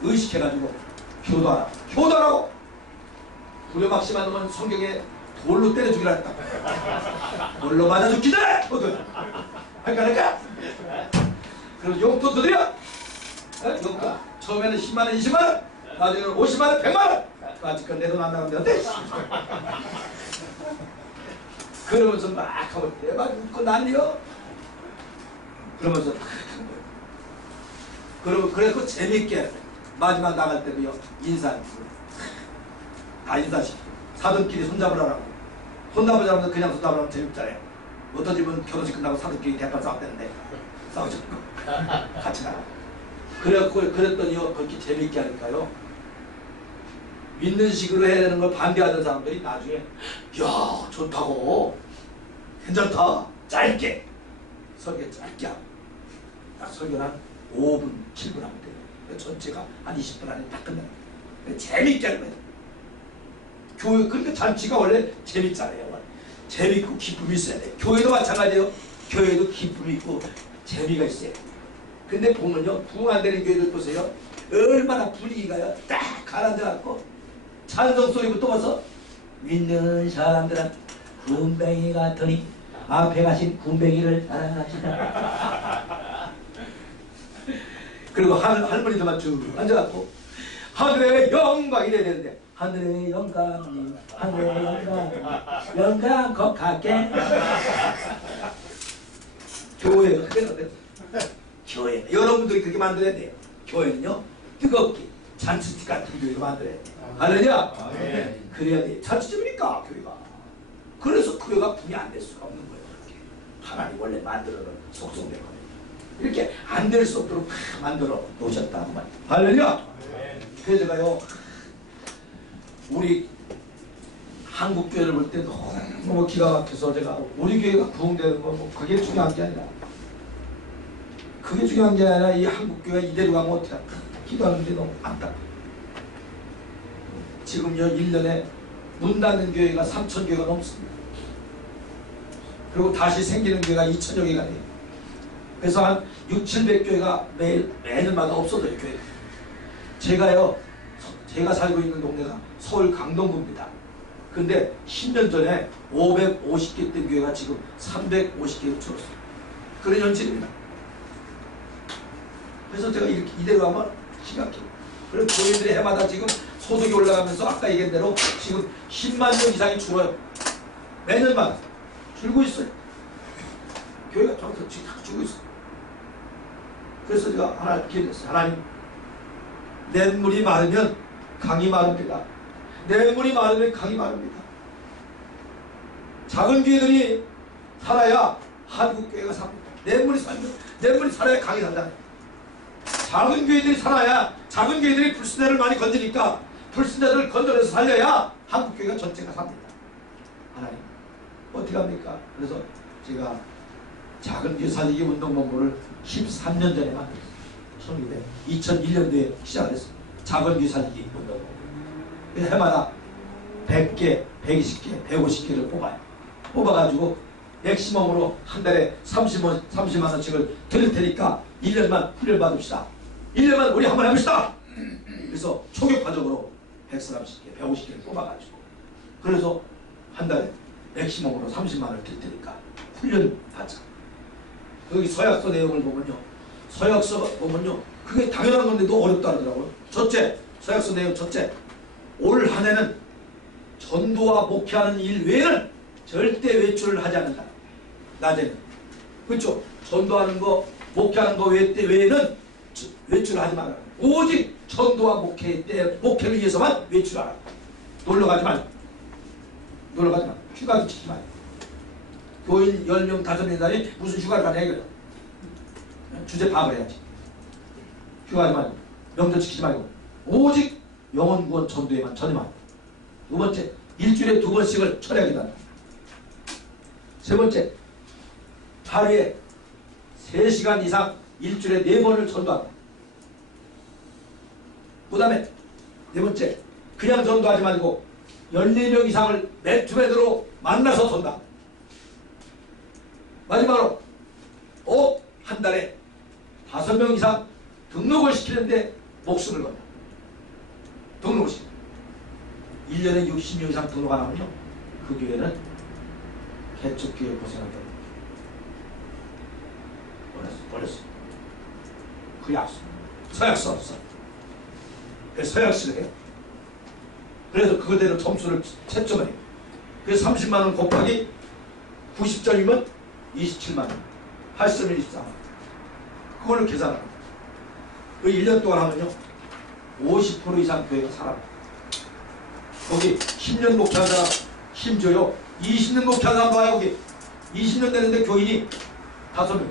의식해가지고 효도하라고 부려막심한 놈은 성경에 돌로 때려 죽이라 했다. 돌로 맞아 죽기 전에 효도 할까? 그럼 용돈도 드려. 용돈 처음에는 10만원 20만원 나중에는 50만원 100만원 아직까지 내 돈 안 나가는데 어때? 그러면서 막 하면 대박 웃고 난리요. 그러면서 탁 한 거예요. 그러고 그래서 재밌게 마지막 나갈 때도요 인사했어요. 다 인사시키고 사돈끼리 손잡으라고. 손잡으자면 그냥 손잡으라면 재밌잖아요. 어떤 집은 결혼식 끝나고 사돈끼리 대판 싸웠다는데 싸우셨고 같이 나가. 그래갖고 그랬더니요 그렇게 재밌게 하니까요 믿는 식으로 해야 되는 걸 반대하던 사람들이 나중에 야 좋다고 괜찮다 짧게 설교 짧게 하고 딱 설교는 한 5분 7분 하면 돼요. 전체가 한 20분 안에 딱 끝나요. 재밌게 하는 거예요. 교회 그러니까 잔치가 원래 재밌잖아요. 재밌고 기쁨이 있어야 돼요. 교회도 마찬가지예요. 교회도 기쁨이 있고 재미가 있어요. 근데 보면요 부흥 안 되는 교회들 보세요. 얼마나 분위기가요 딱 가라앉아갖고 찬송 소리부터 와서 믿는 사람들은 군뱅이 같으니 앞에 가신 군뱅이를 따라가시다. 그리고 할머니들만 쭉 앉아갖고 하늘의 영광 이래야 되는데 하늘의 영광님 하늘의 영광 영광 거하게 교회가 그래서 교회 여러분들이 그렇게 만들어야 돼요. 교회는요 뜨겁게 잔치집 같은 교회로 만들어야 돼요. 할렐루야. 그래야 돼. 잔치집이니까 교회가. 그래서 교회가 분이 안 될 수가 없는 거예요. 그렇게 하나님 원래 만들어놓은 속성된 거예요. 이렇게 안 될 수 없도록 만들어 놓으셨다. 할렐루야. 그래서 제가요 우리 한국 교회를 볼 때 너무 기가 막혀서 제가 우리 교회가 부흥되는 건 뭐 그게 중요한 게 아니라 그게 중요한 게 아니라 이 한국 교회가 이대로 가면 어떻게 할까 기도하는데 너무 안타까워. 지금요 1년에 문 닫는 교회가 3,000교회가 넘습니다. 그리고 다시 생기는 교회가 2,000여 개가 돼요. 그래서 한 600~700교회가 매년마다 없어져요. 교회. 제가 살고 있는 동네가 서울 강동구입니다. 근데 10년 전에 550개 있던 교회가 지금 350개로 줄었어요. 그런 현실입니다. 그래서 제가 이대로 가면 심각해요. 그리고 교회들이 해마다 지금 소득이 올라가면서 아까 얘기한 대로 지금 10만 명 이상이 줄어요. 매년마다 줄고 있어요. 교회가 저기서 지금 다 줄고 있어요. 그래서 제가 하나 기도했어요. 하나님, 냇물이 마르면 강이 마릅니다. 냇물이 마르면 강이 마릅니다. 작은 교회들이 살아야 한국 교회가 삽니다. 냇물이 살아야 강이 산다. 작은 교회들이 살아야 작은 교회들이 불신자를 많이 건드니까 불신자들을 건드려서 살려야 한국 교회가 전체가 삽니다. 하나님 어떻게 합니까? 그래서 제가 작은 교회 살리기 운동본부를 13년 전에 만들었어요. 2001년도에 시작했습니다. 작은 교회 살리기 운동본부. 해마다 100개, 120개, 150개를 뽑아요. 뽑아가지고 맥시멈으로 한 달에 30만 원씩을 드릴 테니까 1년만 훈련 받읍시다. 1년만 우리 한번 해봅시다. 그래서 초격파적으로 130개, 150개를 뽑아가지고 그래서 한 달에 맥시멈으로 30만 원을 드릴 테니까 훈련 받자. 여기 서약서 내용을 보면요. 서약서 보면요. 그게 당연한 건데도 어렵다 하더라고요. 첫째, 서약서 내용 첫째. 올 한 해는 전도와 목회하는 일 외에는 절대 외출을 하지 않는다. 낮에는. 그렇죠? 전도하는 거, 목회하는 거 외에는 외출을 하지 말아라. 오직 전도와 목회를 위해서만 외출하라. 놀러 가지 말고. 놀러 가지 말고. 휴가도 치지 말고. 교인 10명, 5명이 무슨 휴가를 가냐 이거야. 주제 파악을 해야지. 휴가하지 말고. 명절 지키지 말고. 오직 영혼구원 전도에만 전념한다. 두 번째, 일주일에 2번씩을 철야기도 한다. 세 번째, 하루에 3시간 이상 일주일에 4번을 전도한다. 그 다음에 네 번째, 그냥 전도하지 말고 14명 이상을 맨투맨으로 만나서 전다. 마지막으로 한 달에 5명 이상 등록을 시키는데 목숨을 건다. 등록을 시킨다. 1년에 60명 이상 등록 안 하면요, 그 교회는 개척교회 고생한다. 버렸어. 그 약속. 서약서 없어. 그래서 서약서를 해요. 그래서 그거대로 점수를 채점해요. 그래서 30만 원 곱하기 90점이면 27만 원. 80점이면 24만 원. 그걸로 계산합니다. 그 1년 동안 하면요. 50% 이상 교회가 살아요. 거기 10년 목회한 사람 힘줘요. 20년 목회한 사람 봐요. 거기 20년 되는데 교인이 5명.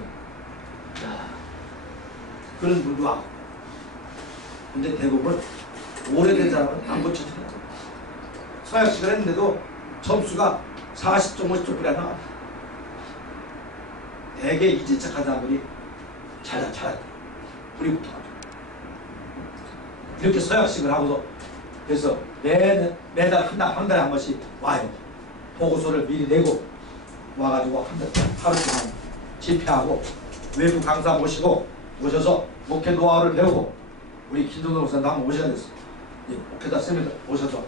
그런 분도 하고. 근데 대부분 오래된 사람은 안 고쳐져요. 서약식을 했는데도 점수가 40점, 50점뿐이 안 나와요. 대개 이제 착한 사람들이 잘해. 우리부터 하죠. 이렇게 서약식을 하고서 그래서 매달 한 달에 한 번씩 와요. 보고서를 미리 내고 와가지고 하루 동안 집회하고 외부 강사 모셔서 목회 노하우를 배우고 우리 김동동 목사님도 한번 오셔야 됐어. 목회자 세미나 오셔서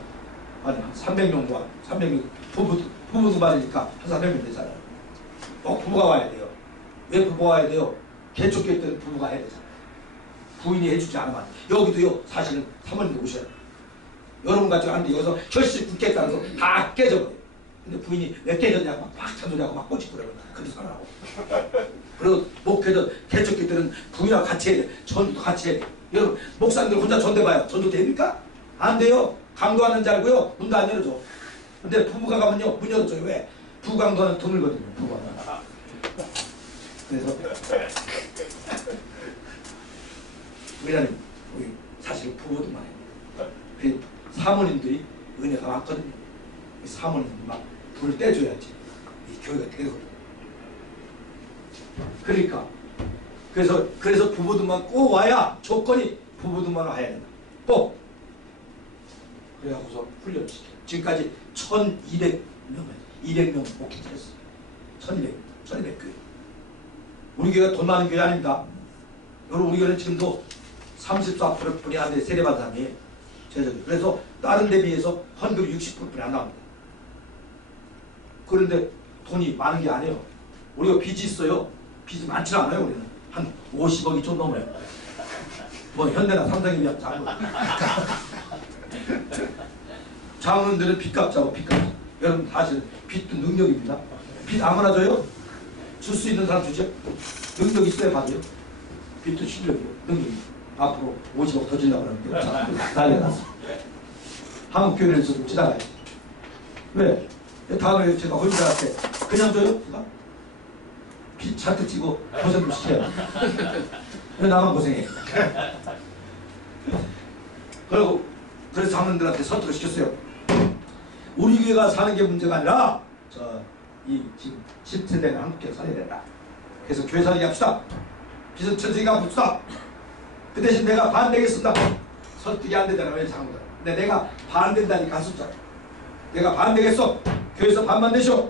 한 300명 모아 300명 부부도 말이니까 한 300명 되잖아요. 꼭 부부가 와야 돼요. 왜 부부가 와야 돼요? 개척교회 있던 부부가 해야 되잖아요. 부인이 해주지 않으면 여기도요 사실은 사모님도 오셔야 돼요. 여러분 같이 하는데 여기서 결실 붙겠다는 거 다 깨져버려요. 근데 부인이 왜 깨졌냐고 막 찬소리하고 막 꼬집고 그러는 사람하고. 그리고 목회도 개척교회 때는 부인하고 같이 해야 돼. 전도 같이 해야 돼. 여러분 목사님들 혼자 전도해봐요. 전도 됩니까? 안 돼요. 강도하는 줄 알고요 문도 안 열어줘. 근데 부부가 가면요 문 열어줘요. 왜? 부강도하는 드물거든요. 부부가. 그래서 왜냐면 우리 사실 부부들만 해요. 그 사모님들이 은혜가 많거든요. 사모님들 막 불을 떼줘야지 이 교회가 되거든요. 그러니까 그래서 부부들만 꼭 와야 조건이 부부들만 와야 된다. 꼭 그래갖고서 훈련을 시켜요. 지금까지 200명 목회자 했어요. 1200 교회. 우리 교회가 돈 많은 교회 아닙니다. 여러분 우리 교회는 지금도 34%뿐이 안 돼 세례받은 사람이에요. 그래서 다른 데 비해서 헌금이 60%뿐이 안 나옵니다. 그런데 돈이 많은 게 아니에요. 우리가 빚이 있어요. 빚이 많지 않아요. 우리는 한 50억이 좀 넘어요. 뭐 현대나 삼성에 비하면 작은 거. 장로들은 빚 갚자고 빚 갚자. 여러분 사실 빚도 능력입니다. 빚 아무나 줘요? 줄 수 있는 사람 주죠. 능력 있어야 받아요. 빚도 실력이요. 능력이. 앞으로 50억 더 주려고 하는데 난리났어. 한국 교회에서도 지나가야지. 왜? 다음에 제가 혼자한테 그냥 줘요? 빚 잔뜩 지고 고생 좀 시켜야 돼. 왜 나만 고생해? 그리고 그래서 장로들한테 설득을 시켰어요. 우리 교회가 사는 게 문제가 아니라 이 지금 10세대는 한국교회 살아야 된다. 그래서 교회 살게 합시다. 빚은 천천히 갚읍시다. 그 대신 내가 반대하겠습니다. 설득이 안 되잖아. 왜 장로들. 근데 내가 반대한다니까 하숫자. 내가 반대겠어. 교회에서 반만 내셔.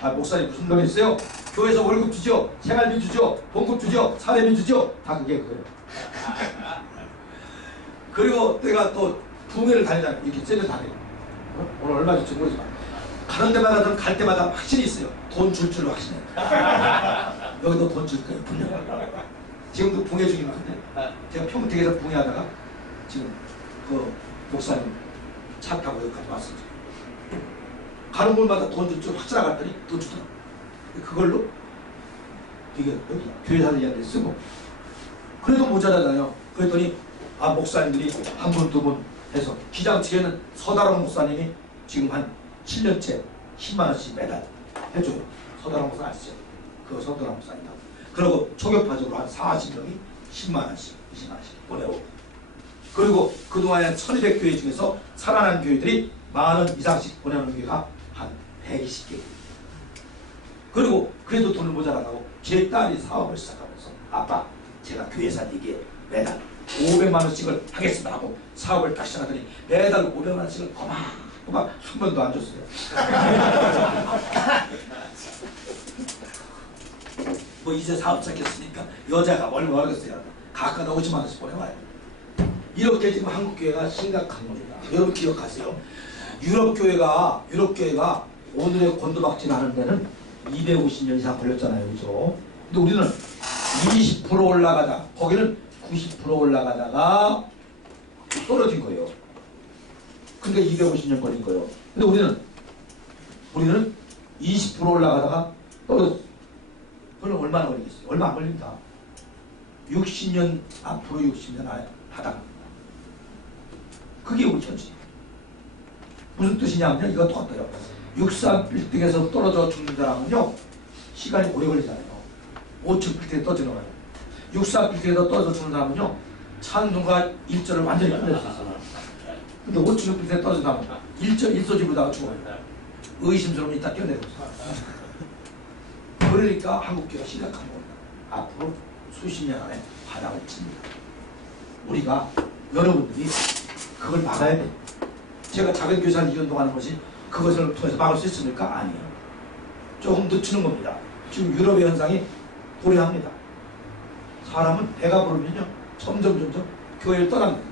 아 목사님 무슨 돈 있어요? 교회에서 월급 주죠. 생활비 주죠. 봉급 주죠. 사례비 주죠. 다 그게 그거예요. 그리고 내가 또 부흥회를 다니잖아. 이렇게 째면 다녀요. 오늘 얼마 줄지 모르지만 가는 데마다 좀 갈 때마다 확신이 있어요. 돈 줄 줄 확신해. 여기도 돈 줄 거예요. 분명. 지금도 붕해 중이거든요. 제가 평택에서 붕해하다가 지금 그 목사님 차 타고 여기까지 왔어요. 가는 곳마다 돈 줄 줄 확실하게 갔더니 돈 주더라고. 그걸로 이게 여기 교회 사람들한테 쓰고 그래도 모자라잖아요. 그랬더니 아 목사님들이 한 분 두 분 해서 기장측에는 서다롱 목사님이 지금 한 7년째 10만 원씩 매달 해줘요. 서다롱 목사 아시죠? 그 서다롱 목사님. 그리고 초격파적으로 한 40명이 10만 원씩 20만 원씩 보내고 그리고 그동안에 1200교회 중에서 살아난 교회들이 10,000원 이상씩 보내는 교회가 한 120개. 그리고 그래도 돈을 모자라다고 제 딸이 사업을 시작하면서 아빠 제가 교회에서 얘기해 매달 500만 원씩을 하겠습니다 하고 사업을 딱 시작하더니 매달 500만 원씩을 꼬박 한 번도 안 줬어요. 뭐 이제 사업 시작했으니까 여자가 뭘 모르겠어요. 각각 50만 원씩 보내와요. 이렇게 지금 한국 교회가 심각한 겁니다. 여러분 기억하세요. 유럽 교회가 오늘의 곤두박질 하는 데는 250년 이상 걸렸잖아요, 그죠? 근데 우리는 20% 올라가다 거기는 90% 올라가다가 떨어진 거예요. 그러니까 250년 걸린 거예요. 근데 우리는 20% 올라가다가 떨어졌어요. 그럼 얼마나 걸리겠어요? 얼마 안 걸립니다. 60년 앞으로 60년 하다가 그게 우리 현실이에요. 무슨 뜻이냐면요, 이거 똑같아요. 63빌딩에서 떨어져 죽는 사람은요 시간이 오래 걸리잖아요. 5층 빌딩에 떨어지는 거예요. 63빌딩에서 떨어져 죽는 사람은요 찬송가 1절을 완전히 끝낼 수 있어요. 근데 5층 빌딩에 떨어진 사람은 1절 1소집으로다가 죽어요. 의심스러우면 이따 뛰어내리고 있어요. 그러니까 한국교회가 심각한 겁니다. 앞으로 수십 년 안에 바닥을 칩니다. 우리가 여러분들이 그걸 막아야 돼요. 제가 작은 교사를 이운동하는 것이 그것을 통해서 막을 수 있습니까? 아니에요. 조금 늦추는 겁니다. 지금 유럽의 현상이 도래합니다. 사람은 배가 부르면요 점점 교회를 떠납니다.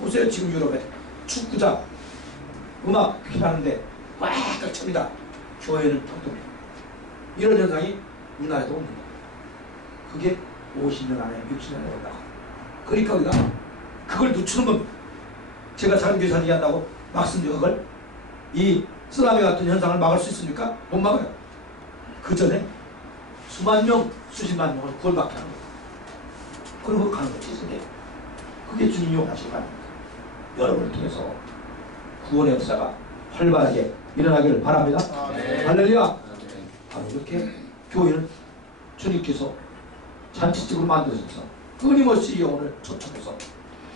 보세요. 지금 유럽에 축구장 음악 필요하는데 꽉 찹니다. 교회는 텅텅해요. 이런 현상이 우리나라에도 옵니다. 그게 50년 안에 60년에 올라가. 그러니까 우리가 그걸 늦추는 겁니다. 제가 작은 교사 얘기한다고 막습니까? 그걸? 이 쓰나미 같은 현상을 막을 수 있습니까? 못 막아요. 그 전에 수만 명, 수십만 명을 구원받게 하는 거예요. 그리고 가는 거지, 세계. 그게 주님이 원하시는 겁니다. 여러분을 통해서 구원의 역사가 활발하게 일어나기를 바랍니다. 할렐루야! 바로 이렇게 교회를 주님께서 잔치집으로 만드셔서 끊임없이 영혼을 초청해서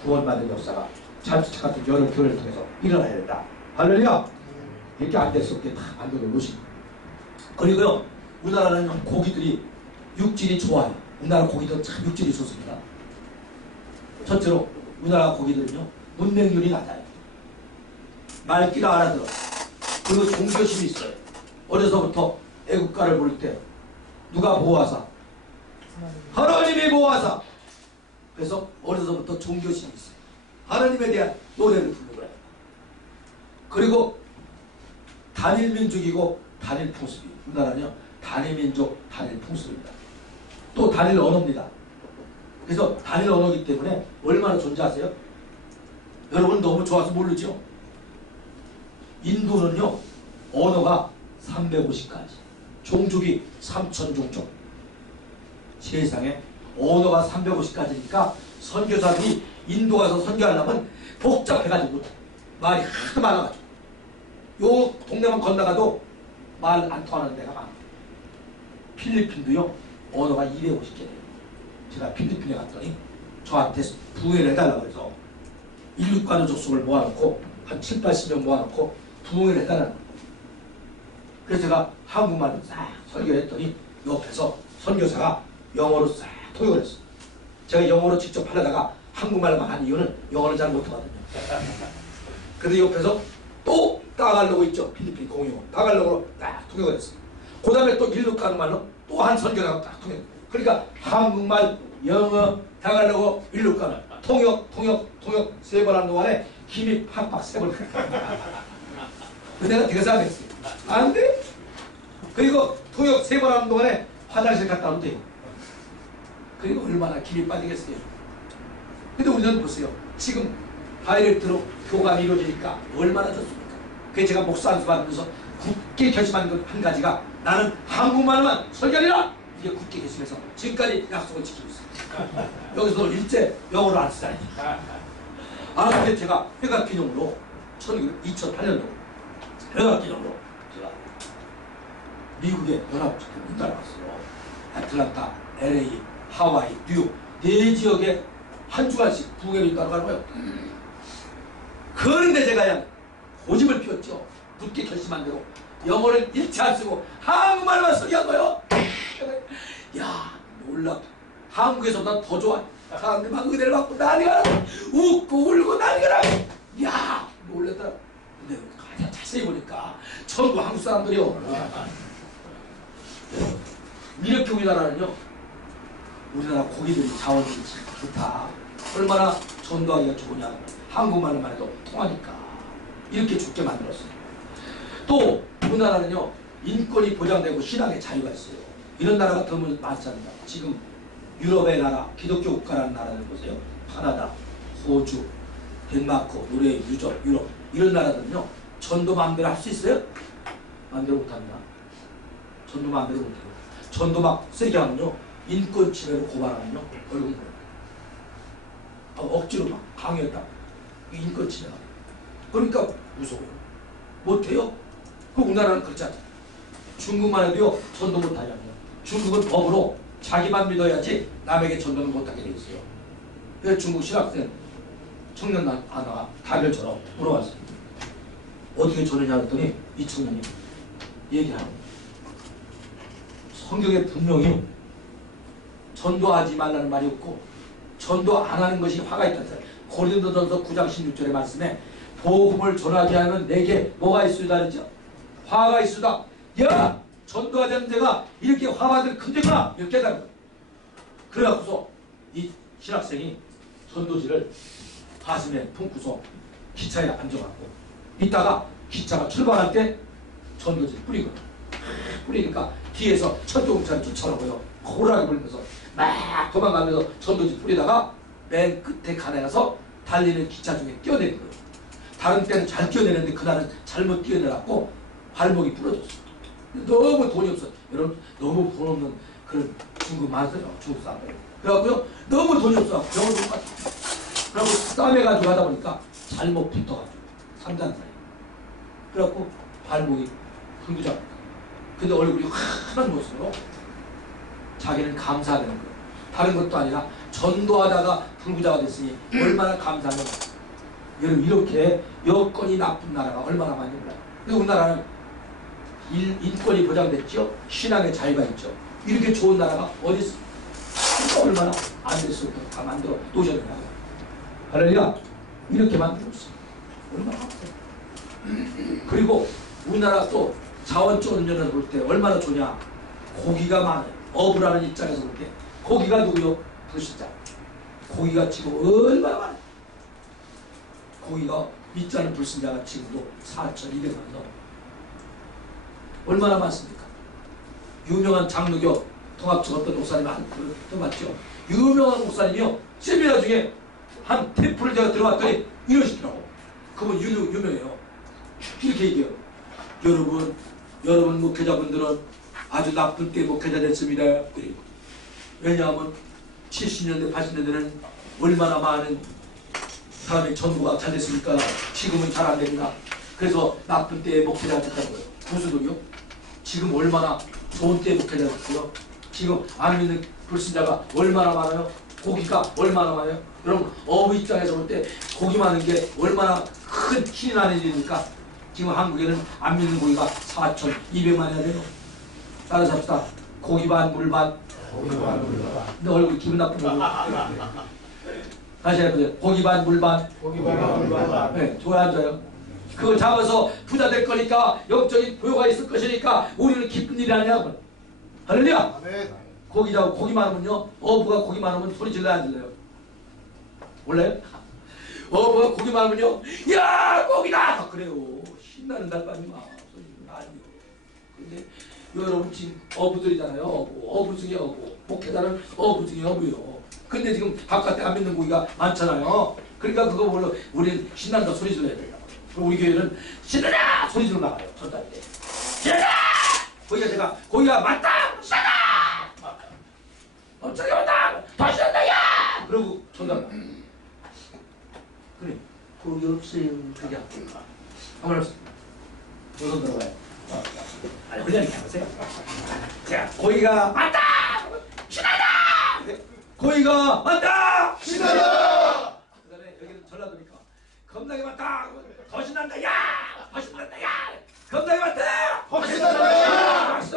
구원받은 역사가 잔치집 같은 여러 교회를 통해서 일어나야 된다. 할렐루야! 이렇게 안 될 수 없게 다 만들어 놓으신 거예요. 그리고요, 우리나라는 고기들이 육질이 좋아요. 우리나라 고기도 참 육질이 좋습니다. 첫째로 우리나라 고기들은요 문맹률이 낮아요. 말귀를 알아들어. 그리고 종교심이 있어요. 어려서부터 애국가를 부를 때 누가 보호하사? 하나님이 보호하사. 그래서 어려서부터 종교심이 있어요. 하나님에 대한 노래를 부르는 거예요. 그리고 단일민족이고 단일 풍습이. 우리나라는요 단일민족 단일 풍습입니다. 또 단일 언어입니다. 그래서 단일 언어이기 때문에 얼마나 존재하세요? 여러분 너무 좋아서 모르죠? 인도는요 언어가 350가지, 종족이 3000종족. 세상에 언어가 350가지니까 선교사들이 인도 가서 선교하려면 복잡해가지고 말이 하도 많아가지고 요 동네만 건너가도 말 안 통하는 데가 많아요. 필리핀도요 언어가 250개래요. 제가 필리핀에 갔더니 저한테 부흥회를 해달라고 해서 인류가는 족속을 모아놓고 한 7, 80명 모아놓고 부흥회를 해달라는 거예요. 그래서 제가 한국말로 싹 설교를 했더니 옆에서 선교사가 영어로 싹 통역을 했어요. 제가 영어로 직접 하려다가 한국말로만 하는 이유는 영어를 잘 못하거든요. 근데 옆에서 또 따갈로그 있죠. 필리핀 공용어 따갈로그로 딱 통역을 했어요. 그 다음에 또 일루카는 말로 또 한 선교사가 딱 통역. 그러니까 한국말, 영어, 따갈로그, 일루카는 통역 3번 하는 동안에 힘이 팍팍 세버렸어요. 내가 대사가 됐어요. 안 돼? 그리고 통역 3번 하는 동안에 화장실 갔다 오면 돼요. 그리고 얼마나 힘이 빠지겠어요. 근데 우리는 보세요. 지금 다이렉트로 교감이 이루어지니까 얼마나 좋습니까? 그게 제가 목사 안수 받으면서 굳게 결심한 것 한 가지가 나는 한국말만 설교하리라! 이게 굳게 결심해서 지금까지 약속을 지키고 있어요. 여기서 일제 영어로 안 쓰잖아요. 근데 제가 회각 기념으로 2008년도 회각 기념으로 제가 미국의 연합국에 따라갔어요. 애틀란타, LA, 하와이, 뉴욕 4지역에 한 주간씩 부흥회를 따라가는 거예요. 그런데 제가 그냥 고집을 피웠죠. 굳게 결심한 대로 영어를 일체 안 쓰고 한국말만 쓰게 거예요. 야 놀랍다. 한국에서보다 더 좋아. 사람들이 막 은혜를 받고 난리가 나고 웃고 울고 난리가 나고 야 놀랬더라. 근데 가장 자세히 보니까 전부 한국 사람들이요. 이렇게 우리나라는요. 우리나라 고기들이 자원들이 좋다. 얼마나 전도하기가 좋으냐. 한국말만 해도 통하니까 이렇게 좋게 만들었어요. 또 우리나라는요 인권이 보장되고 신앙의 자유가 있어요. 이런 나라가 더 많지 않나. 지금 유럽의 나라, 기독교 국가라는 나라를 보세요. 카나다, 호주, 덴마크, 노르웨이, 유럽 이런 나라들은요 전도 마음대로 할 수 있어요? 마음대로 못합니다. 전도 마음대로 못해요. 전도 막 세게 하면요 인권 침해로 고발하면요 얼굴 보여요. 억지로 막 강요했다. 인권 침해가. 그러니까 무서워요. 못해요. 그 우리나라는 그렇지 않아요. 중국만 해도요 전도 못하냐고요. 중국은 법으로 자기만 믿어야지 남에게 전도는 못하게 돼 있어요. 그래서 중국 신학생 청년 하나가 다별처럼 물어봤어요. 어떻게 전하냐 했더니 이 청년이 얘기하는 거예요. 성경에 분명히 전도하지 말라는 말이 없고 전도 안 하는 것이 화가 있다. 고린도전서 9장 16절의 말씀에 복음을 전하지 않으면 내게 뭐가 있으다 그랬죠? 화가 있으다. 야! 전도하지 않는 데가 이렇게 화받을 큰 데구나! 이렇게 깨달은 거예요. 그래갖고서 이 신학생이 전도지를 가슴에 품고서 기차에 앉아갖고 이따가 기차가 출발할 때 전도지를 뿌리거든요. 뿌리니까 뒤에서 천조공차를 쫓아오고요. 호랑이 불면서 막 도망가면서 전도지 뿌리다가 맨 끝에 가다가서 달리는 기차 중에 뛰어내린 거예요. 다른 때는 잘 뛰어내는데 그날은 잘못 뛰어내갖고 발목이 부러졌어요. 너무 돈이 없어. 여러분 너무 돈 없는 그런 중국 많아요. 중국 사람들. 그래갖고요 너무 돈이 없어. 병원 못 갔어. 그래갖고 싸매가지고 하다 보니까 잘못 붙어가지고 삼단 사이. 그래갖고 발목이 불구잡. 근데 얼굴이 환한 모습으로 자기는 감사하는 거예요. 다른 것도 아니라 전도하다가 불구자가 됐으니 얼마나 감사하면. 여러분 이렇게 여건이 나쁜 나라가 얼마나 많이 몰라요. 근데 우리나라는 인권이 보장됐죠. 신앙의 자유가 있죠. 이렇게 좋은 나라가 어디 있어? 얼마나 안 됐어도 다 만들어 놓으셨느냐고. 할렐루야. 이렇게 만들었어. 얼마나 아프세요. 그리고 우리나라 또 자원적인 면에서 볼 때 얼마나 좋냐. 고기가 많아요. 어부라는 입장에서 볼 때 고기가 누구요? 불신자. 고기가 지금 얼마나 많아요. 고기가 믿지 않는 불신자가 지금도 4,200만 넘어. 얼마나 많습니까? 유명한 장로교 통합청 어떤 목사님 또 맞죠? 유명한 목사님이요. 세미나 중에 한 템플을 제가 들어갔더니 이러시더라고. 그분 유명해요. 이렇게 얘기해요. 여러분 목회자분들은 아주 나쁜 때 목회자 됐습니다. 그리고 왜냐하면 70년대 80년대는 얼마나 많은 사람이 전도가 잘 됐습니까? 지금은 잘 안 됩니다. 그래서 나쁜 때에 목회자가 됐다고요. 무슨 소리요? 지금 얼마나 좋은 때에 목회자가 됐고요. 지금 안 믿는 불신자가 얼마나 많아요? 고기가 얼마나 많아요? 여러분 어부 입장에서 볼 때 고기 많은 게 얼마나 큰 힘이 나는 일입니까? 지금 한국에는 안 믿는 고기가 4,200만이나 돼요. 따라서 합시다. 고기 반, 물 반. 근데 얼굴 기분 나쁜 거. 다시 해보세요. 고기 반, 물 반. 네, 좋아요, 안 좋아요? 그걸 잡아서 부자 될 거니까 영적인 보유가 있을 것이니까 우리는 기쁜 일이 아니야. 할렐루야. 고기 잡고 고기 많으면요. 어부가 고기 많으면 소리 질러야 안 질러요? 몰라요? 어부가 고기 많으면요. 야 고기다! 그래요. 신나는 달밤이 막 소리 아니요. 근데 여러분 지금 어부들이잖아요. 어부 중에 어부. 목회자는 어부 중에 어부요. 근데 지금 바깥에 안 믿는 고기가 많잖아요. 그러니까 그거 몰라. 우리는 신난다 소리 질러야 돼요. 우리 교회는 신나라 소리 지르고 나가요. 전달 때. 신나라! 거기가 맞다! 신나라! 엄청나게 맞다! 더 신난다 야! 그러고 전달. 그래. 거기 없어요. 그게 한번 할수 조선 들어가요. 아니 그냥 이렇게 하세요. 자, 거기가 맞다! 신난다! 거기가 맞다! 신난다! 그 다음에 여기는 전라도니까 겁나게 맞다! 더 신난다 야! 더 신난다 야! 겁나게 맞다! 더 신난다 야! 박수!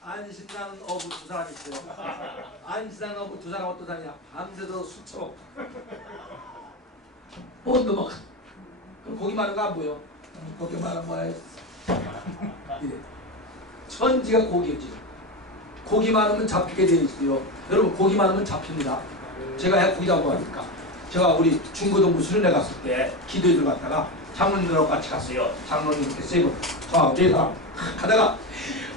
안신나는 어부 두 사람이 있어요. 안신나는 어부 두 사람 어떤 사람이냐? 밤새도 술 처먹고 너 막 그럼 고기 많은 거 안 보여? 고기 많은 거야. 이래. 천지가 고기였지. 고기 많으면 잡히게 되어 있어요. 여러분 고기 많으면 잡힙니다. 제가 고기 잡고 가니까 제가 우리 중고등부 수련회 갔을 때 기도에 들어갔다가 장로님들하고 같이 갔어요. 장로님 이렇게 세고 저하고 네 사람 가다가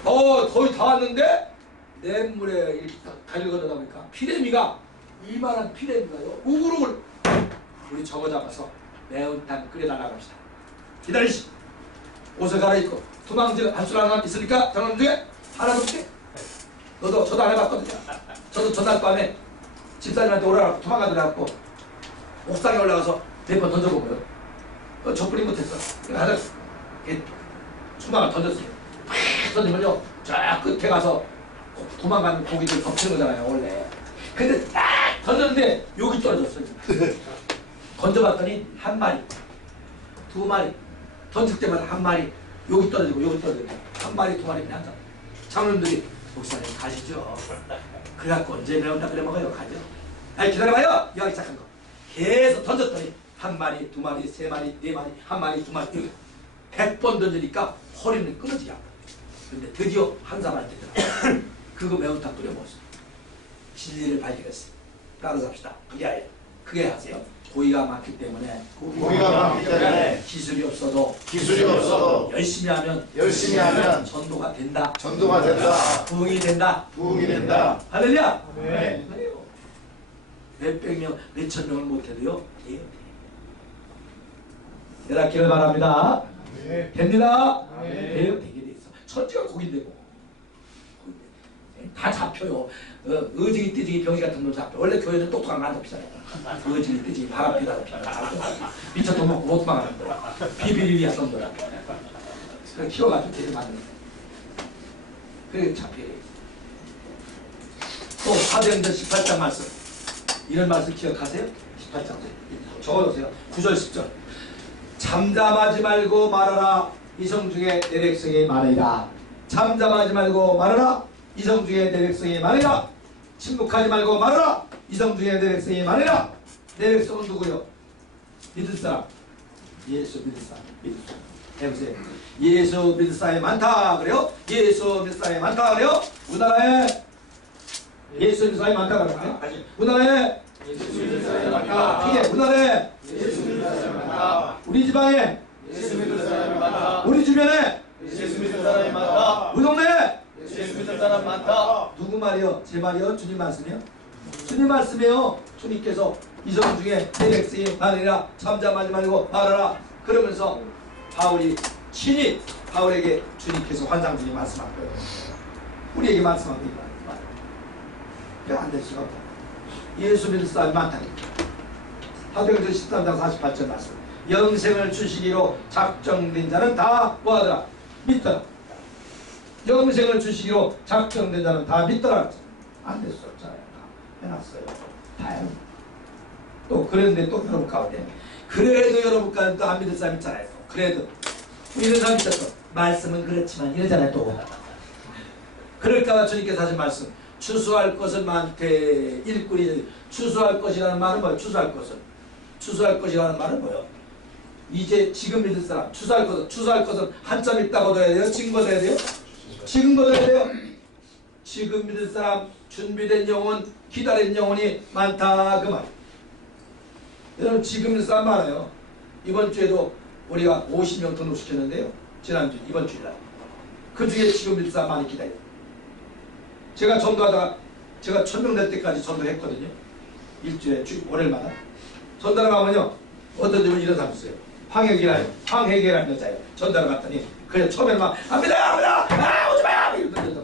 거의 다 왔는데 냇물에 이렇게 달려가다 보니까 피레미가 이만한 피레미가요 우글우글 우리 저거 잡아서 매운탕 끓여달라고 합시다. 기다리시 옷을 갈아입고 도망질 할 줄 아는 사람 있습니까? 장로님 중에? 하나도 없지? 너도 저도 안 해봤거든요. 저도 전날 밤에 집사님한테 오라고 도망가더라고 옥상에 올라가서 몇 번 던져보고요. 접근이 못했어. 하다 수망을 던졌어요. 팍 던지면요 저 끝에 가서 도망가는 고기들 덮치는 거잖아요 원래. 근데 딱 던졌는데 여기 떨어졌어요. 던져봤더니 한 마리, 두 마리, 던질 때마다 한 마리, 여기 떨어지고 여기 떨어지고 한 마리, 두 마리 그냥 장로님들이 목사님 가시죠. 그래갖고 언제 배운다 그래 먹어요. 가죠. 아니 기다려봐요. 여기 시작한 거. 계속 던졌더니 한 마리, 두 마리, 세 마리, 네 마리, 한 마리, 두 마리, 여기 100번 던지니까 허리는 끊어지지 않고. 근데 드디어 한 사람한테 되더라. 그거 매운탕 끓여 먹었어. 진리를 발견했어요. 따라 잡시다. 그게 아니에요. 그게 하세요. 고기가 많기 때문에 기술이 없어도 열심히 하면 전도가 된다. 부흥이 된다. 할렐루야. 네. 몇백 명, 몇천 명을 못해도요. 돼요. 깨닫기를 바랍니다. 됩니다. 돼요. 되게 돼 있어. 천지가 고기인데 뭐. 다 잡혀요. 의지기 띠지기 병이 같은 놈 잡혀. 원래 교회는 똑똑한 거 안 잡히잖아요. 의지기 띠지기 바람피다 미쳐 돈 먹고 못 망하는 거야. 비비리비 하던 거야. 그래 키워가지고 되게 많은 거야. 그래 잡혀요. 또 사도행전 18장 말씀. 이런 말씀 기억하세요? 18장 적어놓으세요. 9절 10절. 잠잠하지 말고 말하라. 이성 중에 내 백성이 많으리라. 잠잠하지 말고 말하라. 이성 중에 내 백성이 많으리라. 침묵하지 말고 말하라. 이성 중에 내 백성이 많으리라. 내 백성은 누구요? 믿을 사람. 예수 믿을 사람. 해보세요. 예수 믿을 사람이 많다 그래요? 예수 믿을 사람이 많다 그래요? 우리나라에 예수 믿을 사람이 많다 그래요? 우리나라에 예수 믿을 사람이 많다. 이게 우리나라에 예수 믿을 사람이 많다. 우리 지방에 예수 믿을 사람이 많다. 우리 주변에 예수 믿을 사람이 많다. 우리 동네에 예수 믿을 사람 많다. 누구 말이요? 제 말이요? 주님 말씀이요? 주님 말씀이요. 주님께서 이성 중에 내 백성이 많으리라. 잠잠하지 말고 말하라. 그러면서 바울이 친히 바울에게 주님께서 환상 중에 말씀한 거예요. 우리에게 말씀한 거예요. 안 될 수가 없다. 예수 믿을 사람이 많다니까. 사도행전 13장 48절 말씀. 영생을 주시기로 작정된 자는 다 뭐하더라? 믿더라. 영생을 주시기로 작정된 자는 다 믿더라. 안 될 수 없잖아요. 다 해놨어요. 다 해놓은. 또 그랬는데 또 여러분 가운데 그래도 여러분 가운데 또 안 믿을 사람 있잖아요. 그래도 이런 사람 있었어. 말씀은 그렇지만 이러잖아요. 또 그럴까봐 주님께서 하신 말씀. 추수할 것은 많대. 일꾼이 추수할 것이라는 말은 뭐예요? 추수할 것이라는 말은 뭐예요? 이제 지금 믿을 사람 추수할 것은 한참 있다고 둬야 돼요? 지금 거둬야 돼요? 지금 거둬야 돼요? 지금 믿을 사람 준비된 영혼 기다린 영혼이 많다 그 말. 여러분 지금 믿을 사람 많아요. 이번 주에도 우리가 50명 등록시켰는데요. 지난주 이번 주일날 그 중에 지금 믿을 사람 많이 기다려요. 제가 전도하다가 제가 1000명 될 때까지 전도했거든요. 일주일에 월요일마다 전도하러 가면요 어떤 집은 이런 사람 있어요. 황혜기라는 여자예요. 전도하러 갔더니 그냥 처음에는 막 압니다 오지마 이러던데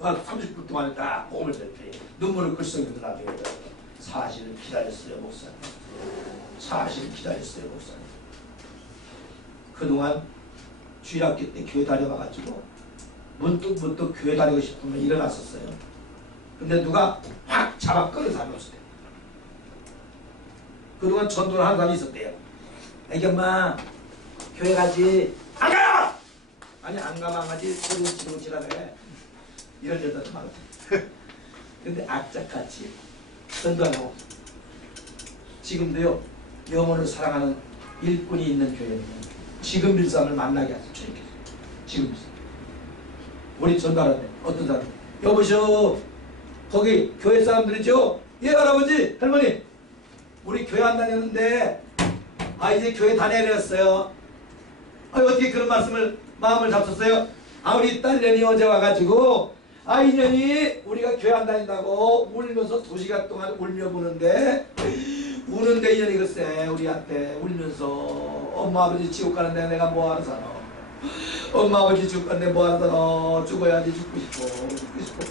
막 30분 동안에 딱 꼼을 들때 눈물을 글썽이고 나중에 사실은 기다렸어요 목사님. 사실은 기다렸어요 목사님. 그동안 주일학교 때 교회 다녀가지고 문득 교회 다니고 싶으면 일어났었어요. 근데 누가 확 잡아 끌어 다녔어요. 그동안 전도를 하는 사람이 있었대요. 애기 엄마 교회 가지. 안 가요! 아니 안 가면 안 가지. 소리 지르고 지랄해. 이런 여자도 많았어요. 근데 악착같이 전도하고 지금도요 영혼을 사랑하는 일꾼이 있는 교회는 지금 빌사람을 만나게 하세요. 주님께서 지금 빌사. 우리 전달하네. 어떤 사람? 여보시오. 거기 교회 사람들이죠? 예 할아버지 할머니 우리 교회 안 다녔는데 이제 교회 다녀야 되었어요. 어떻게 그런 마음을 잡섰어요? 우리 딸년이 어제 와가지고 이년이 우리가 교회 안 다닌다고 울면서 2시간 동안 울며 보는데 우는데 이년이 글쎄 우리한테 울면서 엄마 아버지 지옥 가는데 내가 뭐하러 사노. 엄마 아버지 죽을 건데 뭐하더라. 죽어야지. 죽고 싶어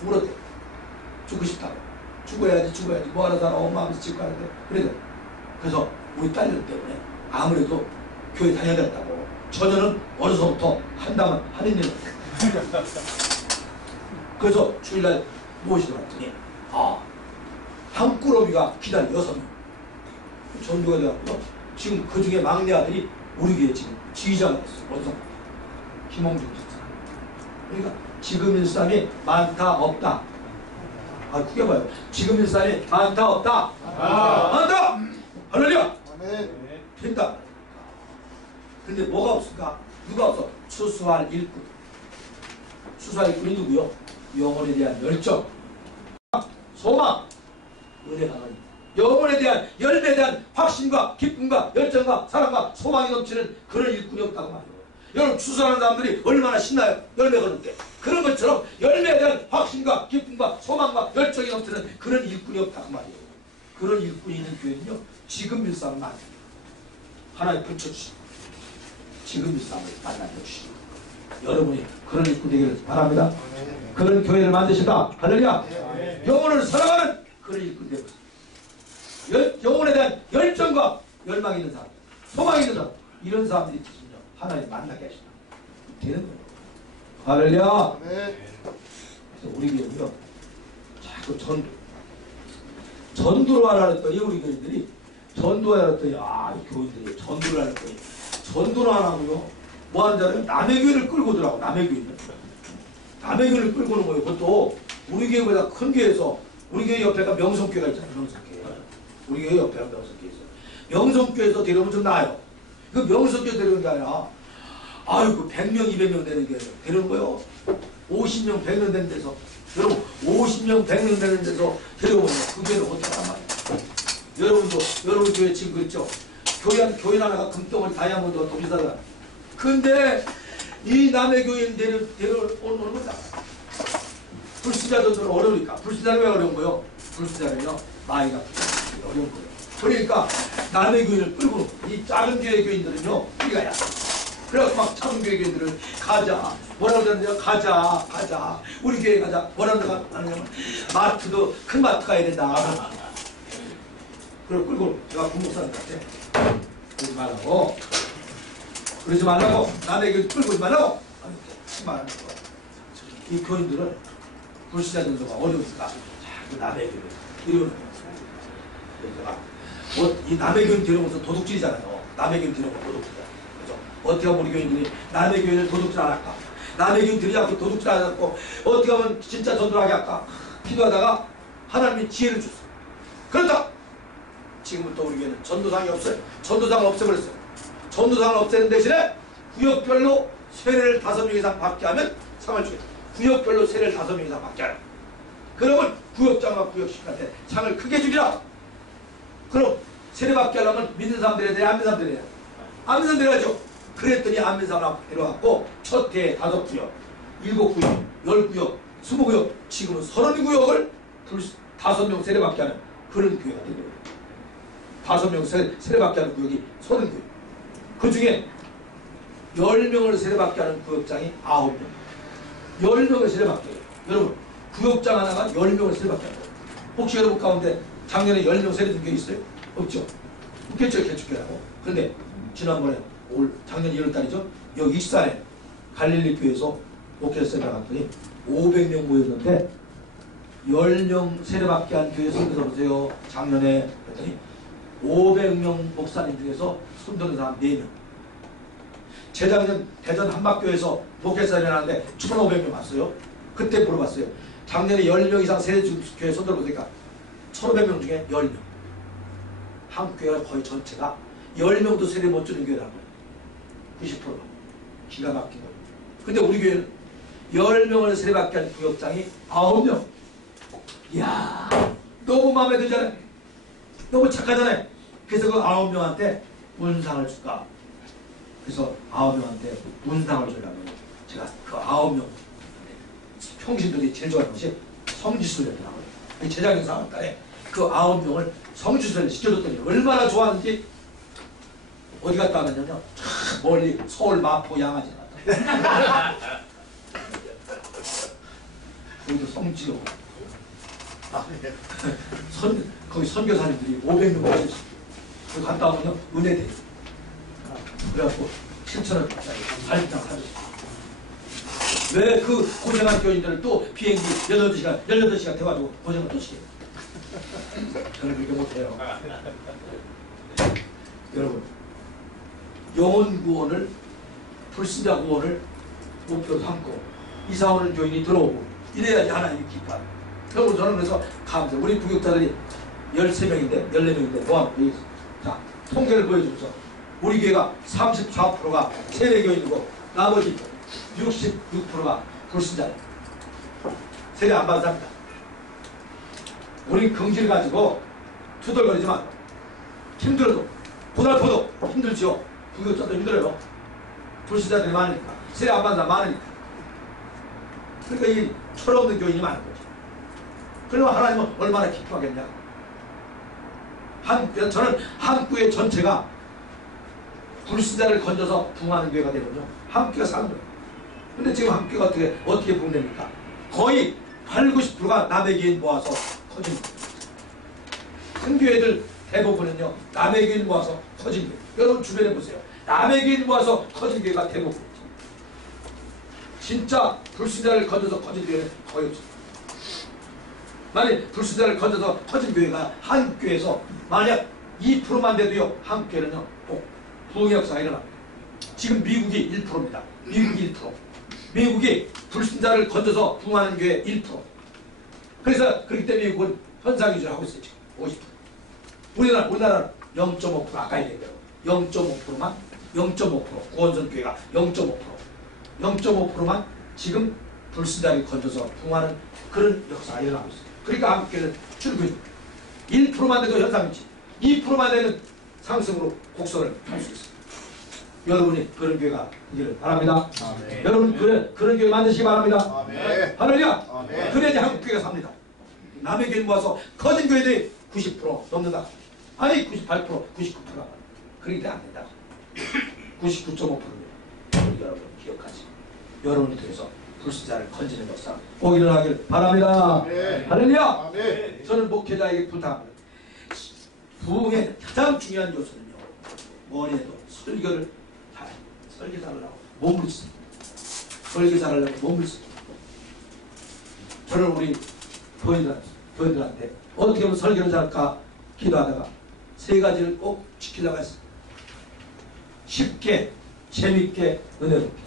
울었대. 죽고 싶다고. 죽어야지 뭐하더라. 엄마 아버지 죽을 건데 그래서 우리 딸들 때문에 아무래도 교회 다녀야 된다고. 처녀는 어려서부터 한다면 하는 일. 그래서 주일날 모시러 갔더니 한 꾸러미가 기다려 6명 전도가 돼갖고 지금 그 중에 막내 아들이 우리 교회 지금 지휘자가 됐어요. 원성 김홍준 집사. 그러니까 지금 일삼이 많다 없다. 크게 봐요. 지금 일삼이 많다 없다. 많다. 할렐루야. 된다. 근데 뭐가 없을까? 누가 없어? 추수할 일꾼. 추수할 일꾼이 누구요? 영혼에 대한 열정, 소망, 은혜가 가니 영혼에 대한 열매에 대한 확신과 기쁨과 열정과 사랑과 소망이 넘치는 그런 일꾼이 없다고 말이에요. 여러분 추수하는 사람들이 얼마나 신나요? 열매가 넘을 때. 그런 것처럼 열매에 대한 확신과 기쁨과 소망과 열정이 넘치는 그런 일꾼이 없다고 말이에요. 그런 일꾼이 있는 교회는요. 지금 일상을 만나요. 하나님 붙여주시고 지금 일상을 만나주시고 여러분이 그런 일꾼 되기를 바랍니다. 그런 교회를 만드신다. 할렐루야. 영혼을 사랑하는 그런 일꾼 되고 영혼에 대한 열정과 열망이 있는 사람, 소망이 있는 사람, 이런 사람들이 있으면요 하나님 만나게 하신다. 되는 거예요. 할렐루야. 그래서 우리 교회는요 자꾸 전도로 하라 했더니 우리 교인들이 전도하라 했더니 이 교인들이 전도를 하라 했더니 전도를 안 하고요 뭐 하는 자는 남의 교회를 끌고 오더라고. 남의 교회를 끌고 오는 거예요. 그것도 우리 교회보다 큰 교회에서 우리 교회 옆에가 명성교회가 있잖아요. 명성교회. 우리 교회 옆에가 명성교회 있어요. 명성교회에서 데려오면 좀 나아요. 그 명성교회 데려오는 게 아니라 아이고 100명 200명 되는 교회 데려오는 거예요. 50명 100명 되는 데서 여러분 50명 100명 되는 데서 데려오면 그 교회는 어떻게 하란 말이에요. 여러분 교회 지금 그랬죠. 교회 하나가 금덩어리 다이아몬드가 더 비싸다. 근데 이 남의 교인 데려오는 거다. 불신자들은 어려우니까. 불신자는 왜 어려운 거예요? 불신자는요 나이가 어려운 거예요. 그러니까 남의 교인을 끌고 이 작은 교회 교인들은요 우리가 야. 그래서 막 작은 교회 교인들을 가자. 뭐라고 그러는데요? 가자. 우리 교회 가자. 뭐라고 하느냐면 마트도 큰 마트 가야 된다. 그걸 끌고 제가 부목사님한테 그러지 말라고 남의 교회 끌고 오지 말라고 말하는 거예요. 이 교인들은 불신자들도가 어려우니까 자꾸 남의 교회 데려오는 거예요. 그래서 이 남의 교인 데려오면서 도둑질이잖아요. 남의 교인 데려오면 도둑질이야. 그죠? 어떻게 하면 우리 교인들이 남의 교인을 도둑질 안 할까? 남의 교인 들이자고 도둑질 안 하고 어떻게 하면 진짜 전도를 하게 할까? 기도하다가 하나님이 지혜를 줬어. 그렇다! 지금부터 우리 교회는 전도상이 없어요. 전도상을 없애버렸어요. 전도상을 없애는 대신에 구역별로 세례를 5명 이상 받게 하면 상을 주겠다. 구역별로 세례를 5명 이상 받게 하라. 그러면 구역장과 구역식한테 상을 크게 주리라. 그럼 세례 받게 하려면 믿는 사람들에 대해 안 믿는 사람들에 대해 안 믿는 사람들에 하죠. 그랬더니 안 믿는 사람 앞에 데려갔고 첫 해에 5구역, 7구역, 10구역, 20구역 지금은 30구역을 5명 세례 받게 하는 그런 교회가 된 거예요. 5명 세례받게 하는 구역이 30구역. 그 중에 10명을 세례받게 하는 구역장이 9명. 10명을 세례받게 해요. 여러분, 구역장 하나가 10명을 세례받게 하는 거예요. 혹시 여러분 가운데 작년에 10명 세례준 게 있어요? 없죠? 없겠죠, 개축교회라고. 그런데 지난번에 작년 1월달이죠? 여기 익산에 갈릴리 교회에서 목회를 세례받았더니 500명 모였는데 10명 세례받게 한 교회 손들어 보세요. 작년에 했더니 500명 목사님 중에서 손드는 사람 4명. 재작년 대전 한박교에서 목회사를 하는데 1,500명 왔어요. 그때 물어봤어요. 작년에 10명 이상 세례 준 교회 손들어 보니까 1,500명 중에 10명. 한국 교회가 거의 전체가 10명도 세례 못 주는 교회라는 거예요. 90%가. 기가 막힌 거예요. 근데 우리 교회는 10명을 세례받게 한 구역장이 9명. 이야, 너무 마음에 들잖아요. 너무 착하잖아요. 그래서 그 9명한테 문상을 줄까? 그래서 9명한테 문상을 주려면 제가 그 9명 평신들이 제일 좋아하는 것이 성지순례더라고요. 재작년 4월달에 그 9명을 성지순례를 시켜줬더니 얼마나 좋아하는지 어디 갔다 왔냐면요. 멀리 서울 마포 양아지 갔다. 거기도 성지요. 거기 선교사님들이 500명 모였어요. 거기 갔다 오면요, 은혜대. 그래갖고 7,000원짜리 발장 사줬어요. 왜 그 고생한 교인들을 또 비행기 18시간 돼가지고 고생을 또 시켜요? 저는 그렇게 못해요. 여러분, 영혼 구원을, 불신자 구원을 목표로 삼고 이사 오는 교인이 들어오고 이래야지 하나님이 기뻐요. 여러분, 저는 그래서 감사해요. 우리 부교육자들이 13명인데 14명인데 모아놓고 자, 통계를 보여주면서 우리 교회가 34%가 세례교인이고 나머지 66%가 불신자예요. 세례 안 받은 사람이다. 우리 긍지를 가지고 투덜거리지만 힘들어도 고달퍼도 힘들지요. 부교육자도 힘들어요. 불신자들이 많으니까. 세례 안 받은 사람 많으니까. 그러니까 이 철없는 교인이 많은 거죠. 그러면 하나님은 얼마나 기뻐하겠냐. 저는 한국의 전체가 불신자를 건져서 부흥하는 교회가 되거든요. 한국교가 사는 거예요. 근데 지금 한국교가 어떻게 부흥됩니까? 거의 8, 90%가 남의 교인 모아서 커진 거예요. 큰 교회들 대부분은요, 남의 교인 모아서 커진 거예요. 여러분 주변에 보세요. 남의 교인 모아서 커진 교회가 대부분이죠. 진짜 불신자를 건져서 커진 교회는 거의 없어요. 만약 불신자를 건져서 커진 교회가 한국교회에서 만약 2%만 돼도요, 한국교회는요 꼭 부흥의 역사가 일어납니다. 지금 미국이 1%입니다. 미국이 1%. 미국이 불신자를 건져서 부흥하는 교회 1%. 그래서 그렇기 때문에 미국은 현상유지를 하고 있어요. 지금 50%. 우리나라는 0.5% 아까 얘기했대요. 0.5%만 0.5% 구원선 교회가 0.5%만 지금 불신자를 건져서 부흥하는 그런 역사가 일어나고 있어요. 그러니까 한국교회는 출근 1%만 돼도 현상이지 2%만 되는 상승으로 곡선을 할 수 있어요. 여러분이 그런 교회가 되기를 바랍니다. 아멘. 여러분 그런 교회 만드시기 바랍니다. 아멘. 할렐루야. 아멘. 그래야지 한국교회가 삽니다. 남의 교회 모아서 커진 교회들이 90% 넘는다. 아니 98%, 99%가 그렇게 안 된다. 99.5%입니다. 여러분 기억하시. 여러분이 통해서 불신자를 건지는 역사 꼭 일어나길 바랍니다. 아멘. 할렐루야. 아멘. 저는 목회자에게 부탁합니다. 부흥의 가장 중요한 요소는요, 뭐래도 설교를 설교 잘하려고 몸을 씁니다. 설교 잘하려고 몸을 씁니다. 저는 우리 교인들한테 어떻게 하면 설교를 잘할까 기도하다가 3가지를 꼭 지키려고 했어요. 쉽게, 재밌게, 은혜롭게.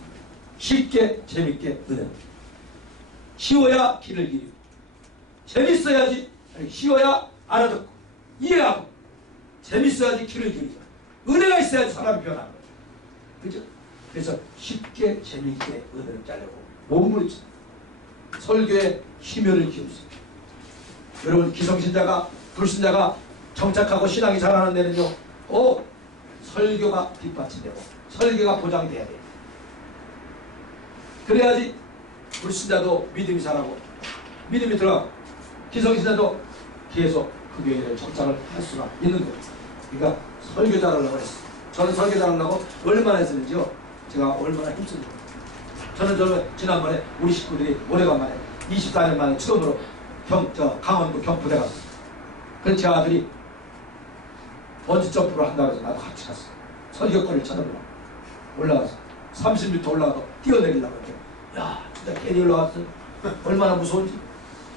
쉽게, 재밌게, 은혜롭게. 쉬워야 길을 기리고, 재밌어야지, 쉬워야 알아듣고, 이해하고, 재밌어야지 길을 기리고, 은혜가 있어야지 사람이 변하는 거예요. 그죠? 그래서 쉽게, 재밌게, 은혜롭게 하려고 몸부림 씁니다. 설교에 심혈을 기울습니다. 여러분, 기성신자가, 불신자가 정착하고 신앙이 자라는 데는요, 꼭 설교가 뒷받침되고, 설교가 보장돼야 돼요. 그래야지 불신자도 믿음이 자라고 믿음이 들어가고 기성신자도 계속 그 교회를 정착을 할 수가 있는 거예요. 그러니까 설교 잘하려고 했어요. 저는 설교 잘하려고 얼마나 했었는지요. 제가 얼마나 힘씁니다. 저는 지난번에 우리 식구들이 오래간만에 24년 만에 처음으로 강원도 경포대 갔어요. 그래서 제 아들이 번지점프를 한다고 해서 나도 같이 갔어요. 설교거리를 찾아보려고 올라가서 30m 올라가서 뛰어내리려고 했죠. 야, 진짜 괜히 올라갔어. 얼마나 무서운지.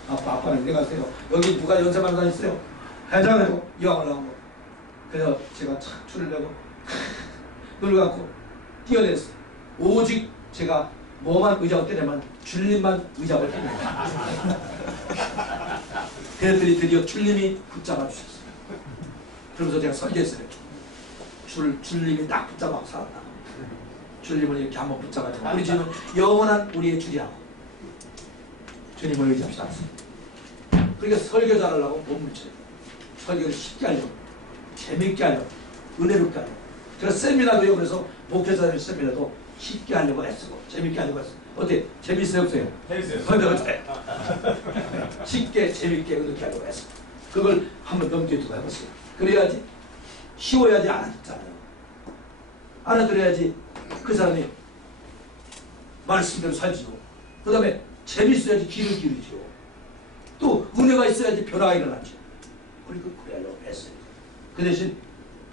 아빠는 내가 세요. 여기 누가 연세만 다녔어요? 해장하고 이왕 올라간 거. 그래서 제가 착 줄을 내고 눈을 감고 뛰어냈어요. 오직 제가 뭐만 의자고 때려만 줄림만 의자를 때려요. 그랬더니 드디어 줄림이 붙잡아 주셨어요. 그러면서 제가 설계했어요. 줄림이 딱 붙잡아 살았다. 주님을 이렇게 한번 붙잡아주고 우리 주님은 영원한 우리의 주리라고 주님을 의지합시다. 그러니까 설교 잘하려고 몸을 쳐요. 설교를 쉽게 하려고 재밌게 하려고 은혜롭게 하려고. 그래서 세미나도요. 그래서 목회자들 세미나도 쉽게 하려고 애쓰고 재밌게 하려고 했어요. 어때? 재밌어요? 없어요? 재밌어요. 쉽게 재밌게 은혜롭게 하려고 했어요. 그걸 한번 넘겨두고 해보세요. 그래야지 쉬워야지 알아듣잖아요. 알아들어야지 그 사람이 말씀대로 살지요. 그 다음에 재밌어야지 귀를 기르지요. 또 은혜가 있어야지 변화가 일어나죠. 우리 그래야려고 했어요. 그 대신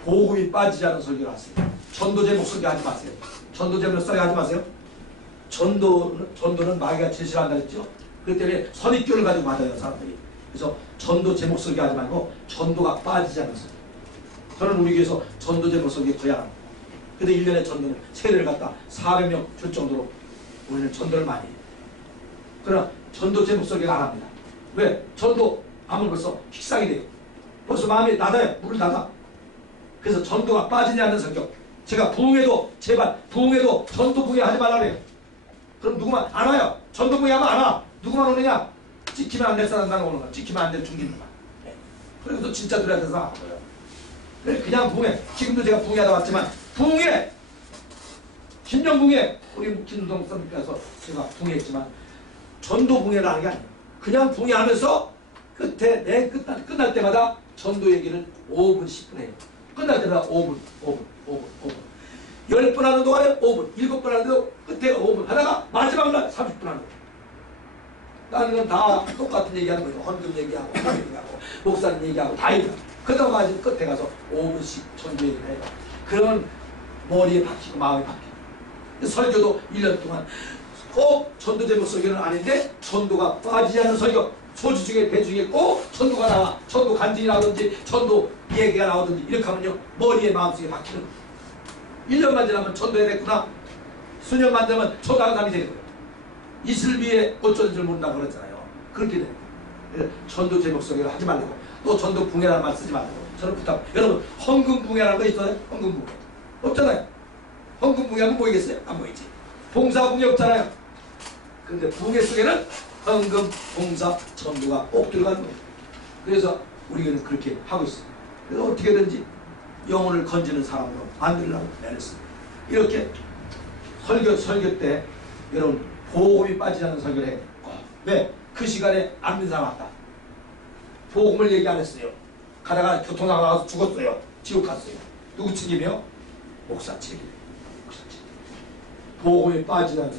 복음이 빠지지 않은 설교를 하세요. 전도제 목소리 하지 마세요. 전도제 목소리 하지 마세요. 전도는 마귀가 제시를 한다 했죠. 그렇기 때문에 선입견을 가지고 받아요, 사람들이. 그래서 전도 제목 설교 하지 말고 전도가 빠지지 않은 설교. 저는 우리 교회에서 전도 제목 설교 거의 안 합니다. 근데 1년에 전도는 세대를 갖다 400명 줄 정도로 우리는 전도를 많이 해요. 그러나 전도 제목 설교가 안 합니다. 왜? 전도 하면 벌써 식상이 돼요. 벌써 마음이 닫아요. 물을 닫아. 그래서 전도가 빠지지 않는 성경. 제가 부흥회도 제발 부흥회도 전도 부흥회 하지 말라 그래요. 그럼 누구만 안 와요. 전도 부흥회 하면 안 와. 누구만 오느냐? 찍히면 안 될 사람만 오는 거야. 찍히면 안 될 중진들만. 네. 그리고 또 진짜 들어야 돼서 안 와요. 그냥 부흥회. 지금도 제가 부흥회 하다 왔지만 부흥회! 신령 부흥회! 우리 김동 선생님께서 제가 부흥회했지만 전도 부흥회를 하는 게 아니에요. 그냥 부흥회 하면서 끝에 내 끝날 때마다 전도 얘기를 5분, 10분 해요. 끝날 때마다 5분. 10번 하는 동안에 5분, 7번 하는데도 끝에 5분 하다가 마지막 날 30분 하는 거예요. 다른 건 다 똑같은 얘기하는 거예요. 헌금 얘기하고, 헌금 얘기하고, 목사님 얘기하고, 다 얘기하고. 그러다가 마지막 끝에 가서 5분씩 전도 얘기를 해요. 그러면 머리에 박히고 마음에 박히고. 설교도 1년 동안 꼭 전도 제목 설교는 아닌데 전도가 빠지지 않는 설교. 소주 중에 배 중에 꼭 전도가 나와. 전도 간증이 나오든지 전도 얘기가 나오든지 이렇게 하면요. 머리에 마음속에 박히는 거예요. 1년만 지나면 전도해야 됐구나. 수년만 되면 전도하는 사람이 되는 거예요. 이슬 위에 어쩌는 줄 모른다고 그랬잖아요. 그렇게 돼요. 그래서 전도 제목 설교를 하지 말고 또 전도 붕해라는 말 쓰지 말고 저는 부탁. 여러분 헌금 붕해라는 거 있어요? 헌금 붕해. 없잖아요. 헌금 붕해하면 보이겠어요? 안 보이지. 봉사 붕해 없잖아요. 근데 붕해 속에는 헌금, 봉사, 전도가 꼭 들어가는 거예요. 그래서 우리는 그렇게 하고 있어요. 그래서 어떻게든지 영혼을 건지는 사람으로 만들려고 애를 씁니다. 이렇게 설교 때 여러분 복음이 빠지지 않는 설교를 해야 돼요. 왜? 그 시간에 안 믿는 사람 왔다. 복음을 얘기 안 했어요. 가다가 교통사고 나가서 죽었어요. 지옥 갔어요. 누구 책임이요? 목사 책임. 복음이 빠지지 않는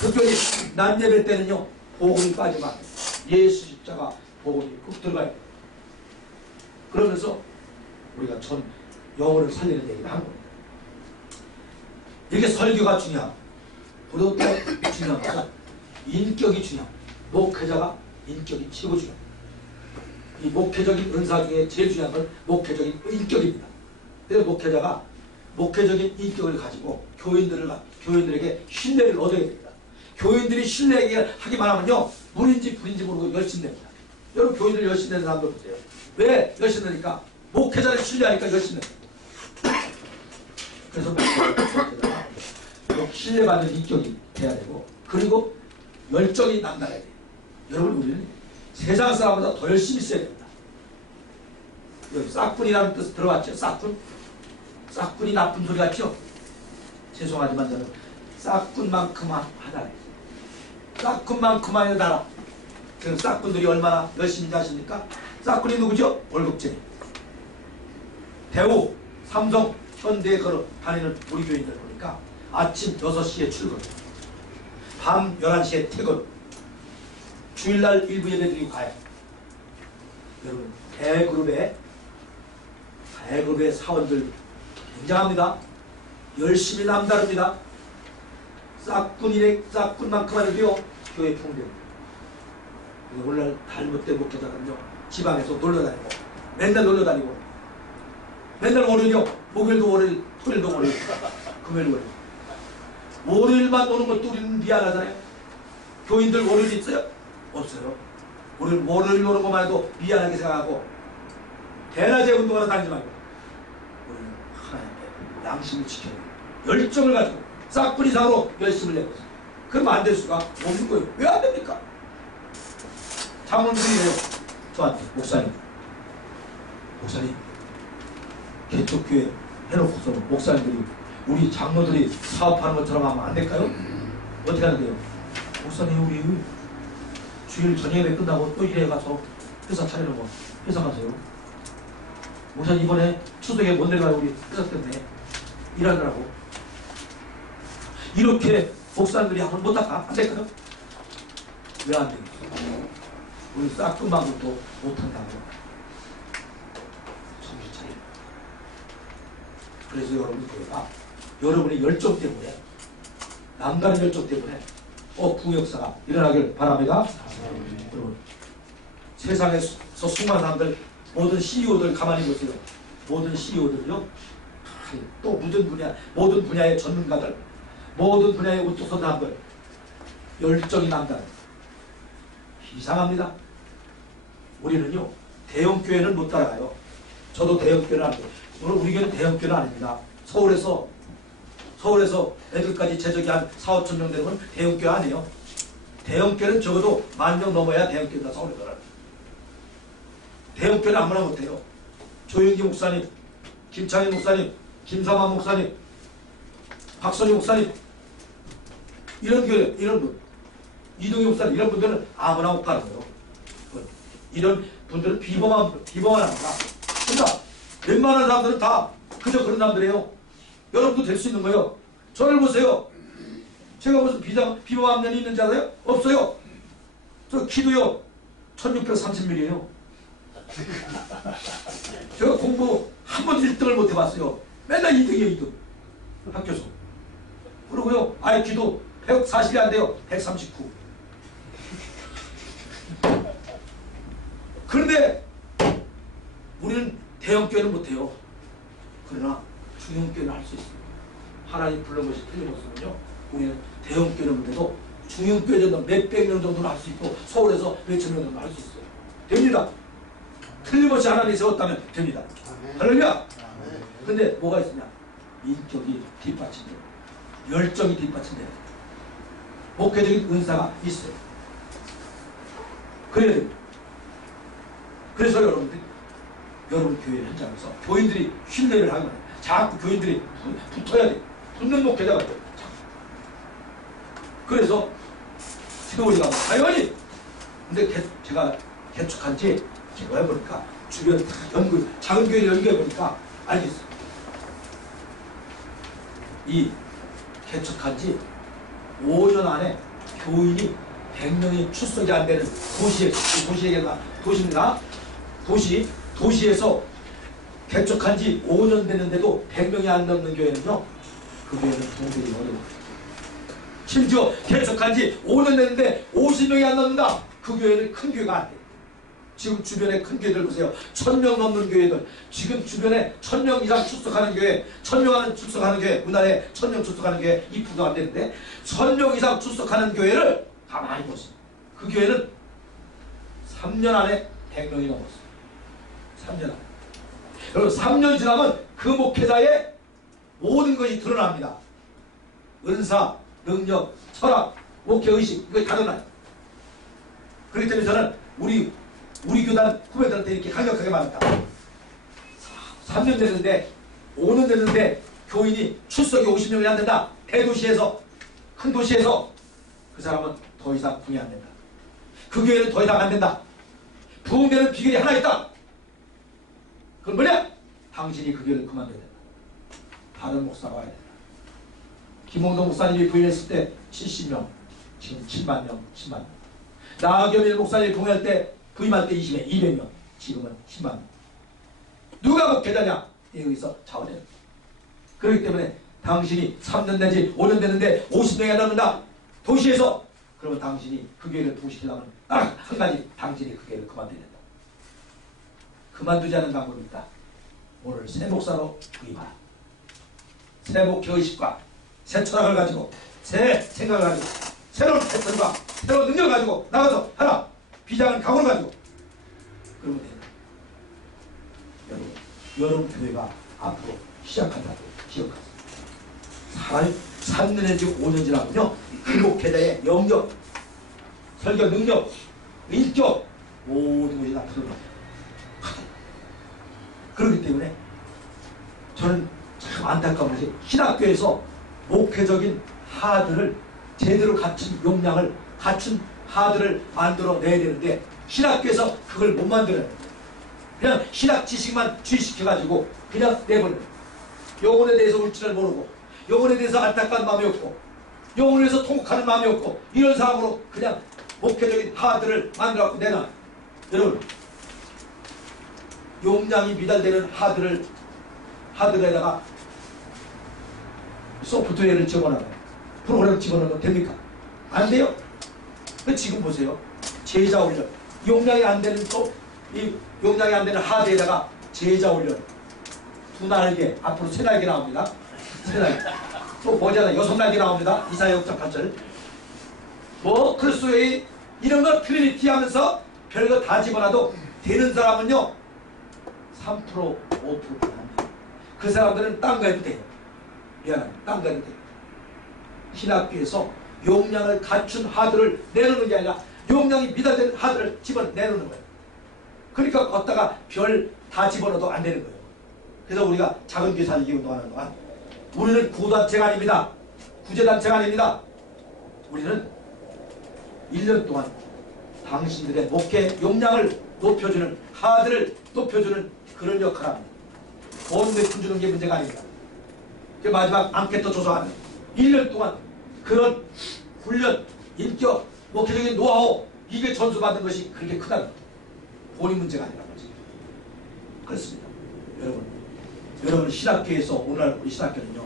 특별히 난 예배 때는요. 복음이 빠지면 예수 십자가 복음이 꼭 들어가요. 그러면서 우리가 영혼을 살리는 얘기를 하는 겁니다. 이게 설교가 중요하고 그리고 또 중요한 것은 인격이 중요합니다. 목회자가 인격이 최고 중요합니다. 이 목회적인 은사 중에 제일 중요한 건 목회적인 인격입니다. 그래서 목회자가 목회적인 인격을 가지고 교인들에게 신뢰를 얻어야 됩니다. 교인들이 신뢰하기만 하면요. 물인지 불인지 모르고 열심히 냅니다. 여러분 교인들 열심히 내는 사람들 보세요. 왜 열심히 내니까? 목회자를 신뢰하니까 열심히 냅니다. 그래서 목회자가 신뢰받는 인격이 돼야 되고 그리고 열정이 남달라야 돼요. 여러분 우리는 세상 사람보다 더 열심히 써야 됩니다. 여기 싹군이라는 뜻 들어봤죠? 싹군? 싹군이 나쁜 소리 같죠? 죄송하지만 저는 싹군만큼만 하자. 싹군만큼만 해달라. 그 싹군들이 얼마나 열심히 하십니까? 싹군이 누구죠? 월급쟁이. 대우, 삼성, 현대에 걸어 다니는 우리 교인들 보니까 아침 6시에 출근, 밤 11시에 퇴근, 주일날 일부 예배드리고 가요. 여러분 대그룹의 사원들 굉장합니다. 열심히 남다릅니다. 싹군만큼 하는데요. 교회 풍대입니다. 오늘날 잘못된 목회자는요. 지방에서 놀러다니고 맨날 놀러다니고 맨날 월요일이요. 목요일도 월요일, 토요일도 월요일, 금요일도 월요일. 월요일만 노는 것도 우리는 미안하잖아요. 교인들 월요일 있어요? 없어요. 우리는 월요일 노는 것만 해도 미안하게 생각하고 대낮에 운동하러 다니지 말고 우리는 하나님께 양심을 지켜야 돼요. 열정을 가지고 싹군 이상으로 열심을 내고 있어요. 그러면 안 될 수가 없는 거예요. 왜 안 됩니까? 장로들이래요. 저한테 목사님 개척교회 해놓고서 목사님들이 우리 장로들이 사업하는 것처럼 하면 안 될까요? 어떻게 하는데요? 목사님 우리 주일 저녁에 끝나고 또 일해 가서 회사 차리는 거 회사 가세요. 목사님 이번에 추석에 못 내려가요. 우리 회사 때문에 일하느라고. 이렇게 목사님들이 한번 못 닦아? 안 될까요? 왜 안 되겠어요? 우리 싹금방울도 못한다고. 정신 차려. 그래서 여러분 교회가 여러분의 열정 때문에, 남다른 열정 때문에 부역사가 일어나길 바랍니다. 여러분, 세상에서 수많은 사람들, 모든 CEO들 가만히 보세요. 모든 CEO들요, 또 모든 분야의 전문가들, 모든 분야의 우뚝 선 사람들, 열정이 남다른. 이상합니다. 우리는요, 대형교회는 못 따라가요. 저도 대형교회는 안 돼요. 우리 교회는 대형교회는 아닙니다. 서울에서 애들까지 제적이 한 4, 5천 명 되는 건 대형교회 아니에요. 대형교회는 적어도 10,000명 넘어야 대형교회다, 서울에서는. 대형교회는 아무나 못해요. 조영기 목사님, 김창희 목사님, 김사만 목사님, 박선희 목사님, 이런 교회, 이런 분, 이동희 목사님, 이런 분들은 아무나 못 가는 거예요. 이런 분들은 비범한 합니다. 그러니까 웬만한 사람들은 다 그저 그런 사람들이에요. 여러분도 될 수 있는 거예요. 저를 보세요. 제가 무슨 비범한 면이 있는지 알아요? 없어요. 저 키도요 1630mm예요. 제가 공부 한 번도 1등을 못 해봤어요. 맨날 2등이에요, 2등. 학교에서. 그리고요, IQ도 140이 안 돼요. 139. 그런데 우리는 대형교회는 못해요. 그러나 중형교회는 할 수 있어요. 하나님 불른 것이 틀림없으면요, 우리는 대형교회는 못해도 중형교회 정도 몇백 명 정도는 할 수 있고, 서울에서 몇천 명 정도 할 수 있어요. 됩니다. 틀림없이 하나님이 세웠다면 됩니다. 할렐루야. 근데 뭐가 있으냐? 인격이 뒷받침돼요. 열정이 뒷받침돼요. 목회적인 은사가 있어요. 그래야 됩니다. 그래서 여러분 교회 현장에서 교인들이 신뢰를 하면 자꾸 교인들이 붙어야 돼. 붙는 목회자가 돼. 그래서 세월이가 당연히, 근데 제가 개척한 지 제가 해보니까 주변 작은 교회를 연구해보니까 알겠어요. 이 개척한 지 5년 안에 교인이 100명이 출석이 안 되는 도시에서 개척한 지 5년 됐는데도 100명이 안 넘는 교회는요, 그 교회는 동들이 어려워요. 심지어 개척한 지 5년 됐는데 50명이 안 넘는다. 그 교회는 큰 교회가 안 돼요. 지금 주변에 큰 교회들 보세요. 1000명 넘는 교회들. 지금 주변에 1000명 이상 출석하는 교회, 1000명 출석하는 교회, 우리나라에 1000명 출석하는 교회 2%도 안 되는데 1000명 이상 출석하는 교회를 가만히 보세요. 그 교회는 3년 안에 100명이 넘었어요. 3년 안에. 여러분 3년 지나면 그 목회자의 모든 것이 드러납니다. 은사, 능력, 철학, 목회의식, 이거 다 드러나요. 그렇기 때문에 저는 우리 교단 후배들한테 이렇게 강력하게 말합니다. 3년 됐는데 5년 됐는데 교인이 출석이 50명이 안 된다. 대도시에서, 큰 도시에서 그 사람은 더 이상 부흥이 안 된다. 그 교회는 더 이상 안 된다. 부흥되는 비결이 하나 있다. 그건 뭐냐? 당신이 그 교회를 그만둬야 된다. 다른 목사가 와야 된다. 김홍동 목사님이 부임했을 때 70명, 지금 7만 명, 10만 명. 나경일 목사님이 부임할 때 200명, 지금은 10만 명. 누가 목회자냐? 여기서 자원해요. 그렇기 때문에 당신이 3년 내지 5년 됐는데 50명이 안 남는다. 도시에서. 그러면 당신이 그 교회를 부흥시키려면 한 가지, 당신이 그 교회를 그만둬야 된다. 그만두지 않는 방법이 있다. 오늘 새 목사로 부임하라. 새 목회의식과 새 철학을 가지고, 새 생각을 가지고, 새로운 패턴과 새로운 능력을 가지고 나가서 하라. 비장한 각오를 가지고. 그러면 됩니다. 여러분 교회가 앞으로 시작한다고 기억하세요. 사람이 3년 내지 5년 지나면요, 그 목회자의 영역, 설교 능력, 인격, 모든 것이 다 드러납니다. 그렇기 때문에 저는 참 안타까운 것이, 신학교에서 목회적인 하드를 제대로 갖춘 역량을 갖춘 하드를 만들어내야 되는데 신학교에서 그걸 못 만들어요. 그냥 신학 지식만 주의시켜가지고 그냥 내버려요. 영혼에 대해서 울 줄을 모르고, 영혼에 대해서 안타까운 마음이 없고, 영혼을 위해서 통곡하는 마음이 없고 이런 사람으로 그냥 목회적인 하드를 만들어갖고 내놔. 여러분 용량이 미달되는 하드에다가 소프트웨어를 집어넣어요. 프로그램 집어넣으면 됩니까? 안 돼요. 지금 보세요. 제자 훈련 용량이 안 되는 이 용량이 안 되는 하드에다가 제자 훈련 두 날개 앞으로 세 날개 나옵니다. 세 날개 또 보잖아요. 6날개 나옵니다. 이사야 6장 8절 뭐 그리스도의 이런 거 트리니티 하면서 별거 다 집어넣어도 되는 사람은요 3% 5%만 합니다. 그 사람들은 딴 거 해도 돼요. 미안합니다. 딴 거 해도 돼요. 신학교에서 용량을 갖춘 하드를 내놓는 게 아니라 용량이 미달된 하드를 집어내놓는 거예요. 그러니까 걷다가 별 다 집어넣어도 안 되는 거예요. 그래서 우리가 작은 교회 살기 운동하는 동안 우리는 구단체가 아닙니다. 구제단체가 아닙니다. 우리는 1년 동안 당신들의 목회 용량을 높여주는 하드를 높여주는 그런 역할을 합니다. 돈 몇 푼 주는 게 문제가 아닙니다. 마지막 앙케토 조사하는 1년 동안 그런 훈련, 인격, 목회적인 노하우 이게 전수받는 것이 그렇게 크다는 거예요. 돈이 문제가 아니라는 거지. 그렇습니다. 여러분 신학교에서 오늘 우리 신학교는요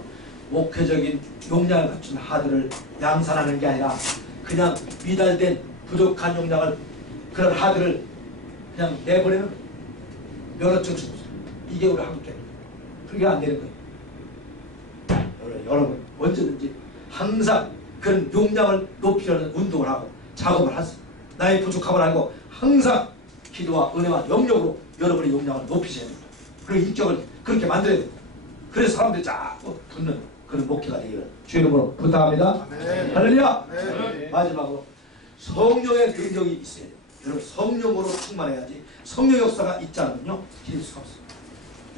목회적인 용량을 갖춘 하드를 양산하는 게 아니라 그냥 미달된 부족한 용량을 그런 하드를 그냥 내보내는 면허증 주고 이게 우리 한국교회 그게 안 되는 거예요. 여러분 언제든지 항상 그런 용량을 높이려는 운동을 하고 작업을 하세요. 나의 부족함을 알고 항상 기도와 은혜와 영역으로 여러분의 용량을 높이셔야 됩니다. 그리고 인격을 그렇게 만들어야 됩니다. 그래서 사람들이 자꾸 붙는 그런 목회가 되기를 주의 이름으로 부탁합니다. 할렐루야. 마지막으로 성령의 능력이 있어야 돼요. 여러분 성령으로 충만해야지 성령 역사가 있지 않으면요 기댈 수가 없습니다.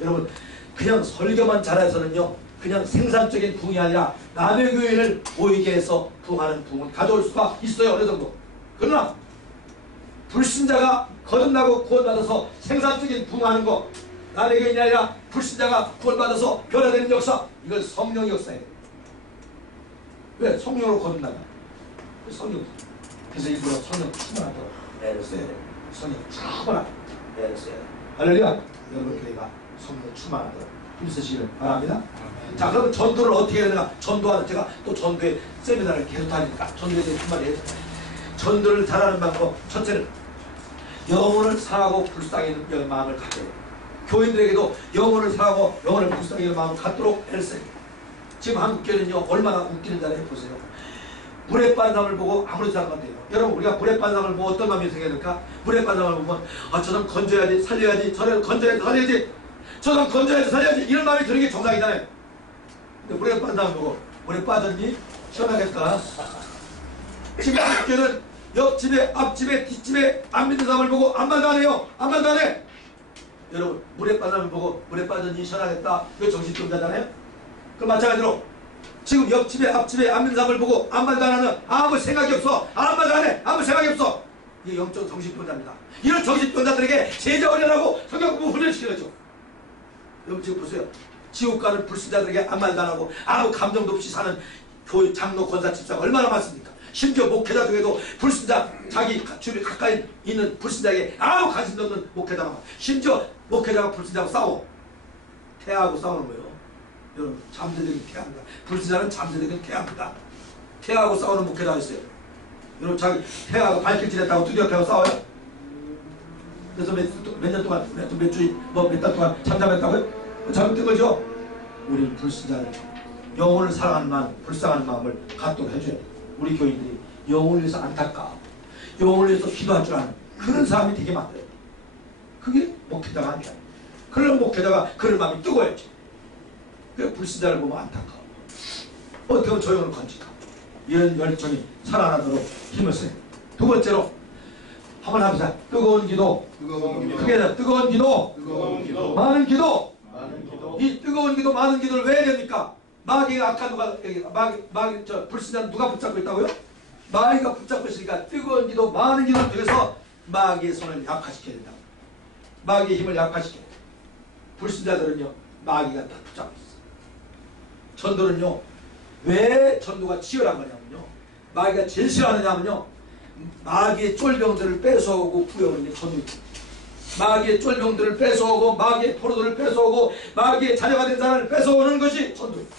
여러분 그냥 설교만 잘해서는요 그냥 생산적인 부흥이 아니라 남의 교회를 모이게 해서 부흥하는 부흥을 가져올 수가 있어요. 어느 정도. 그러나 불신자가 거듭나고 구원받아서 생산적인 부흥하는 거 남의 교인이 아니라 불신자가 구원받아서 변화되는 역사 이건 성령의 역사예요. 왜? 성령으로 거듭나가. 성령. 그래서 일부러 성령 충만하도록 애를 써야 돼요. 성령 충만하도록 애를 써야 돼요. 할렐루야. 여러분 교회가 성령 충만하도록 힘쓰시기를 바랍니다. 자 그러면 전도를 어떻게 해야 되나. 전도하는 제가 또 전도의 세미나를 계속 다니니까 전도에 대해 한마디 해요. 전도를 잘하는 방법 첫째는 영혼을 사랑하고 불쌍히 여기는 마음을 갖게 돼요. 교인들에게도 영혼을 사랑하고 영혼을 불쌍히 여기는 마음을 갖도록 애를 써요. 지금 한국교회는요 얼마나 웃기는 자리에 보세요. 물에 빤 사람을 보고 아무렇지 않은 것 같아요. 여러분 우리가 물에 빤 사람을 보고 어떤 마음이 생겨날까? 물에 빤 사람을 보면 아 저 사람 건져야지 살려야지 저를 건져야지 살려야지 저 사람 건져야지 살려야지 이런 마음이 드는 게 정상이잖아요. 근데 물에 빤 사람 보고 물에 빠졌니? 시원하겠다. 지금 한국교회는 옆집에 앞집에 뒷집에 안 믿는 사람을 보고 아무 말도 안 해요. 아무 말도 안 해. 여러분 물에 빠진 사람을 보고 물에 빠졌니? 시원하겠다. 이거 정신병자잖아요. 그럼 마찬가지로 지금 옆집에 앞집에 안 믿는 사람을 보고 아무 말도 안 하는 아무 생각이 없어. 아무 말도 안 해. 아무 생각이 없어. 이게 영적 정신병자입니다. 이런 정신병자들에게 제자 훈련하고 성경 공부 훈련시켜야죠. 여러분 지금 보세요. 지옥 가는 불신자들에게 아무 말도 안 하고 아무 감정도 없이 사는 교회 장로 권사 집사가 얼마나 많습니까? 심지어 목회자 중에도 불신자 자기 주변 가까이 있는 불신자에게 아무 관심도 없는 목회자가 심지어 목회자가 불신자하고 싸워 태하고 싸우는 거예요. 여러분 잠재적인 태합니다. 불신자는 잠재적인 태합니다. 태하고 싸우는 목회자가 있어요. 여러분 자기 태하고 발길질했다고 두드려 패고 싸워요. 그래서 몇 년 동안 몇 주일 몇 달 동안 잠잠했다고요? 잘못된 거죠. 우리는 불신자는 영혼을 사랑하는 마음 불쌍한 마음을 갖도록 해줘야 돼요. 우리 교인들이 영혼을 위해서 안타까워 영혼을 위해서 기도할 줄 아는 그런 사람이 되게 많아요. 그게 목회자가 아니야. 그런 목회자가 그런 마음이 뜨거워야지. 그 불신자를 보면 안타까워. 어떻게 하면 저 영혼을 건지까. 이런 열정이 살아나도록 힘을 써요. 두 번째로 한번 합시다. 뜨거운 기도. 크게 해서 뜨거운 기도. 많은 기도. 이 뜨거운 기도 많은 기도를 왜 해야 됩니까? 마귀가 아까 누가 마귀 저 불신자는 누가 붙잡고 있다고요? 마귀가 붙잡고 있으니까 뜨거운 기도 많은 기도를 통해서 마귀의 손을 약화시켜야 된다. 마귀의 힘을 약화시켜야 된다. 불신자들은요 마귀가 딱 붙잡고 있어. 전도는요 왜 전도가 치열한 거냐면 마귀가 제일 싫어하느냐면요, 마귀의 쫄병들을 뺏어오고 구해오는 게 전도입니다. 마귀의 쫄병들을 뺏어오고 마귀의 포로들을 뺏어오고 마귀의 자녀가 된 사람을 뺏어오는 것이 전도입니다.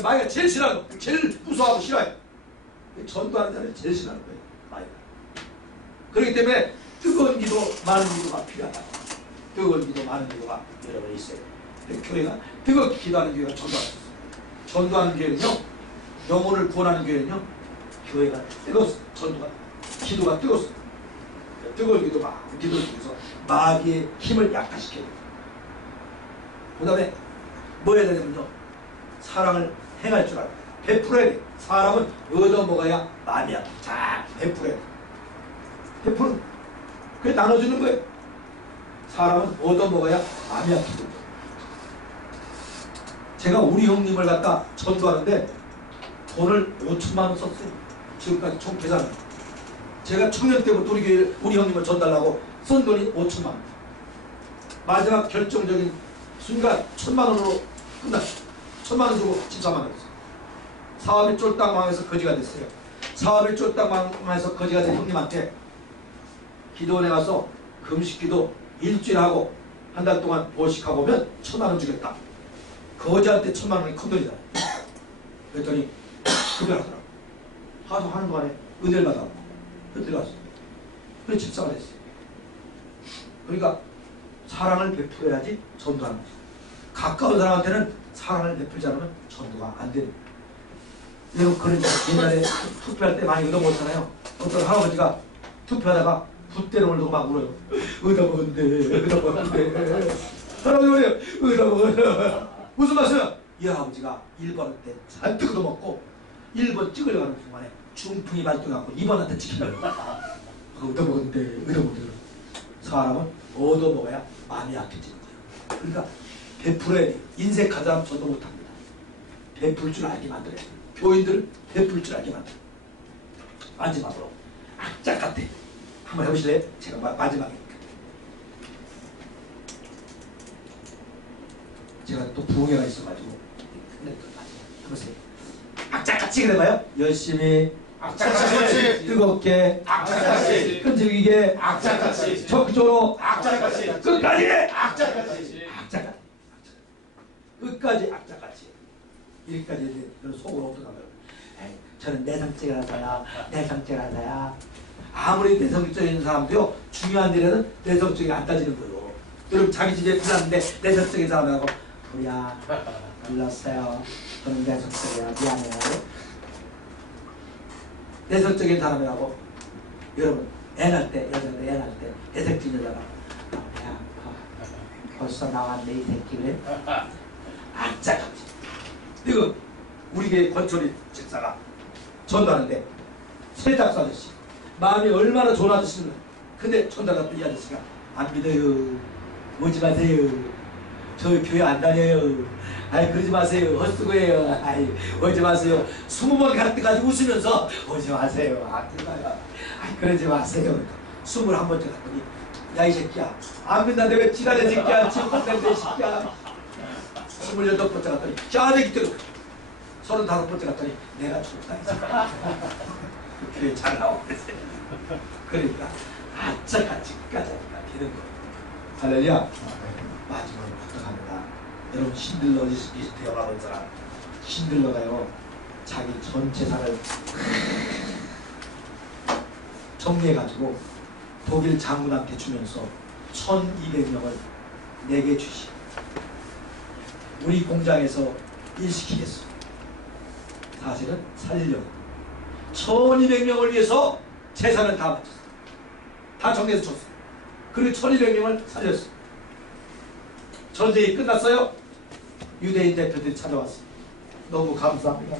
마귀가 제일 싫어하는 거, 제일 무서워하고 싫어해요. 전도하는 사람이 제일 싫어하는 거예요, 마귀가. 그렇기 때문에 뜨거운 기도, 많은 기도가 필요하다. 뜨거운 기도, 많은 기도가 여러분이 있어요. 교회가 뜨겁게 기도하는 교회가 전도하는 거예요. 전도하는 교회는요, 영혼을 구원하는 교회는요, 교회가 뜨거웠어. 전도가, 기도가 뜨거웠어. 뜨거운 기도가 기도를 통해서 마귀의 힘을 약화시켜요. 그 다음에 뭐 해야 되냐면요, 사랑을 행할 줄 알아요. 베풀어야 돼. 사람은 얻어먹어야 마음이야. 자, 베풀어야 돼. 베푸는, 그게 나눠주는 거예요. 사람은 얻어먹어야 마음이 아프고. 제가 우리 형님을 갖다 전도하는데 돈을 5천만 원 썼어요. 지금까지 총 계산을. 제가 청년 때부터 우리 형님을 전달하고 쓴 돈이 5천만 원. 마지막 결정적인 순간 1,000만 원으로 끝났어요. 1,000만 원 주고 14만 원 했어요. 사업이 쫄딱 망해서 거지가 됐어요. 사업이 쫄딱 망해서 거지가 된 형님한테 기도원에 가서 금식기도 일주일 하고 한 달 동안 보식하고 오면 1,000만 원 주겠다. 거지한테 1,000만 원이 큰 돈이다. 그랬더니 급여하더라고. 하도 하는 동안에 은혜를 받아. 들어갔어요. 그래 집사가 됐어요. 그러니까 사랑을 베풀어야지 전도하는 거죠. 가까운 사람한테는 사랑을 베풀지 않으면 전도가 안 돼요. 여러분, 그런 옛날에 투표할 때 많이 얻어먹었잖아요. 어떤 할아버지가 투표하다가 붓대롱을 두고 막 울어요. 얻어먹었는데 할아버지 그래요. 얻어먹었는데 무슨 말씀이야? 이 할아버지가 1번 때 잔뜩 얻어먹고 1번 찍으려고 하는 순간에 중풍이 발동해갖고 2번한테 찍히려고. 얻어먹었는데 사람은 얻어먹어야 마음이 약해지는 거예요. 그러니까 베풀어야 돼요. 인색한 사람 전도 못합니다. 베풀 줄 알게 만들어야 돼요. 교인들 베풀 줄 알게 만들어요. 마지막으로 악작 같아. 한번 해보실래요? 제가 마지막이니까. 제가 또 부흥회가 있어가지고 해보세요. 악착같이 그래봐요. 열심히 악착같이 뜨겁게 악착같이 끈질기게 악착같이 적극적으로 악착같이 끝까지 악착같이 악착같이 끝까지 악착같이 여기까지 속으로 어떡하면 저는 내성적이라서야 아무리 내성적인 사람도요 중요한 일에는 내성적이 안 따지는 거예요. 여러분 자기 집에 불났는데 내성적인 사람하고 우리야 불렀어요. 저는 내성적이야 미안해요. 내성적인 사람이라고 여러분 애 낳을 때 여자들 애 낳을 때 내성적인 여자가 야 벌써 나왔네 이 새끼를 악착같이. 이거 우리 교회 권철이 집사가 전도하는데 세탁소 아저씨 마음이 얼마나 좋은 아저씨는 근데 전달했던 이 아저씨가 안 믿어요. 오지 마세요. 저 교회 안 다녀요. 아이 그러지 마세요. 헛수고해요. 아이 오지 마세요. 20번 갈 때까지 웃으면서 오지 마세요. 아이 그러지 마세요. 21번째 갔더니 야 이 새끼야 안 믿는데 왜 지랄해 새끼야. 지금 혼낸데 이 새끼야. 28번째 갔더니 짜내기 때려. 35번째 갔더니 내가 죽다 이 새끼야. 그 교회 잘 나오겠어요. 그러니까 악착같이 끝까지 되는 거예요. 할렐루야. 마지막으로 부탁합니다. 여러분 신들러 리스트 영화본 사람 신들러가요 자기 전 재산을 정리해가지고 독일 장군한테 주면서 1,200명을 내게 주시. 우리 공장에서 일시키겠어. 사실은 살리려고 1,200명을 위해서 재산을 다 바쳤어. 다 정리해서 줬어. 그리고 1,200명을 살렸어. 전쟁이 끝났어요. 유대인 대표들이 찾아왔어. 너무 감사합니다.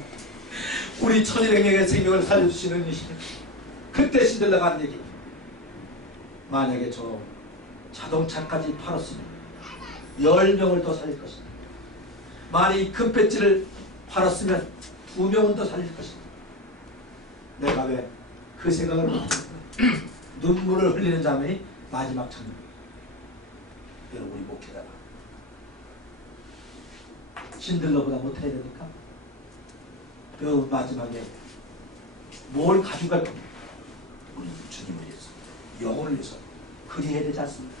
우리 1,200명의 생명을 살려주시는 이신. 그때 신들러가 하는 얘기. 만약에 저 자동차까지 팔았으면 10명을 더 살릴 것입니다. 만약 이 금배지를 팔았으면 2명은 더 살릴 것입니다. 내가 왜 그 생각을 못했을까? 눈물을 흘리는 장면이 마지막 장면. 여러분 우리 목회자가 신들러보다 못해야 되니까 여러분 마지막에 뭘 가져갈 겁니까? 우리 주님을 위해서, 영혼을 위해서 그리해야 되지 않습니까?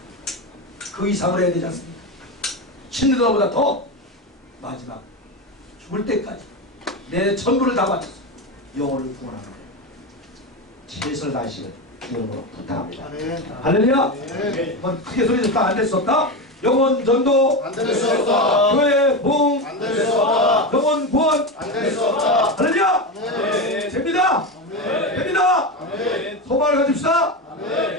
그 이상을 해야 되지 않습니까? 신뢰도보다 더 마지막 죽을 때까지 내 전부를 다 바쳐서 영혼을 구원하는 거예요. 최선을 다하시길 여러분 부탁합니다. 할렐루야. 한번 크게 소리 졌다. 안 될 수 없다. 영혼 전도 안 될 수 없다. 교회 부흥 안 될 수 없다. 영혼 구원 안 될 수 없다. 할렐루야. 됩니다. 됩니다. 소망을 가집시다.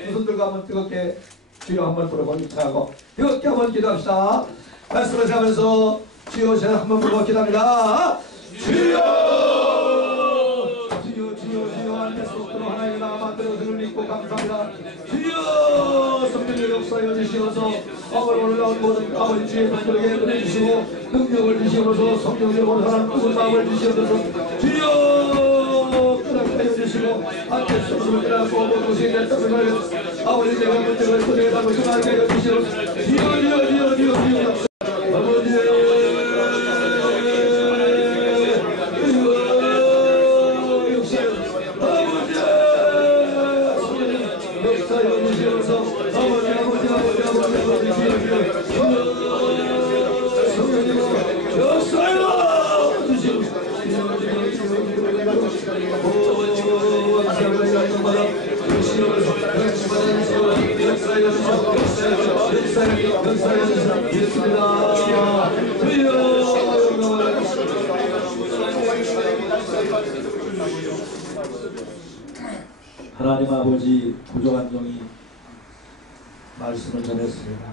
두 손들과 한번 뜨겁게 주여 한번 부르고 인사하고 뜨겁게 한번 기도합시다. 말씀을 하면서 주여 제가 한번 부르고 기도합니다. 주여 주여 주여 주여 안될 수 없도록 하나님의 나라 만들어서 믿고 감사합니다. 주여 성령의 역사여 주시어서 아버지 올라온 모든 아버지 주의 분들에게 보내주시고 능력을 주시어서 성령의 원하는 뜨거운 마음을 주시어서 주여 깨닫게 해주시고 안될 수 없도록 깨닫고 모든 것이 됐다는 걸 아버지 내가 문제를 꺼내다고 생각하게 해주시어서 주여 주여 주여 주여 주여 아버지 하나님 아버지 부족한 종이 말씀을 전했습니다.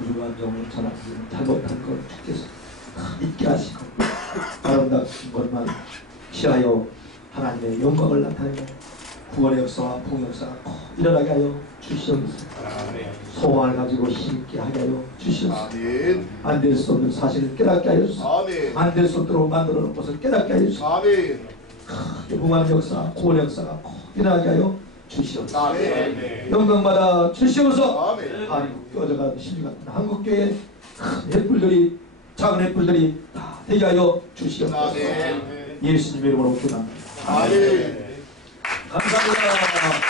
부족한 종을 전하지 잘못한 걸 주께서 잊게 하시고 아름다운 것만 시하여 하나님의 영광을 나타내며 구원의 역사와 부흥 역사가 꼭 일어나게 하여 주시옵소서. 소망을 가지고 힘있게 하게 하여 주시옵소서. 안 될 수 없는 사실을 깨닫게 하여 주시옵소서. 안 될 수 없도록 만들어 놓은 것을 깨닫게 하여 주시옵소서. 부흥한 역사, 구원의 역사가 꼭 일어나게 하여 주시옵소서. 영광받아 주시옵소서. 한국 꺼져가는 신비 같은 한국교회 큰 햇불들이 작은 햇불들이 다 되게 하여 주시옵소서. 예수님의 이름으로 기도합니다. 감사합니다.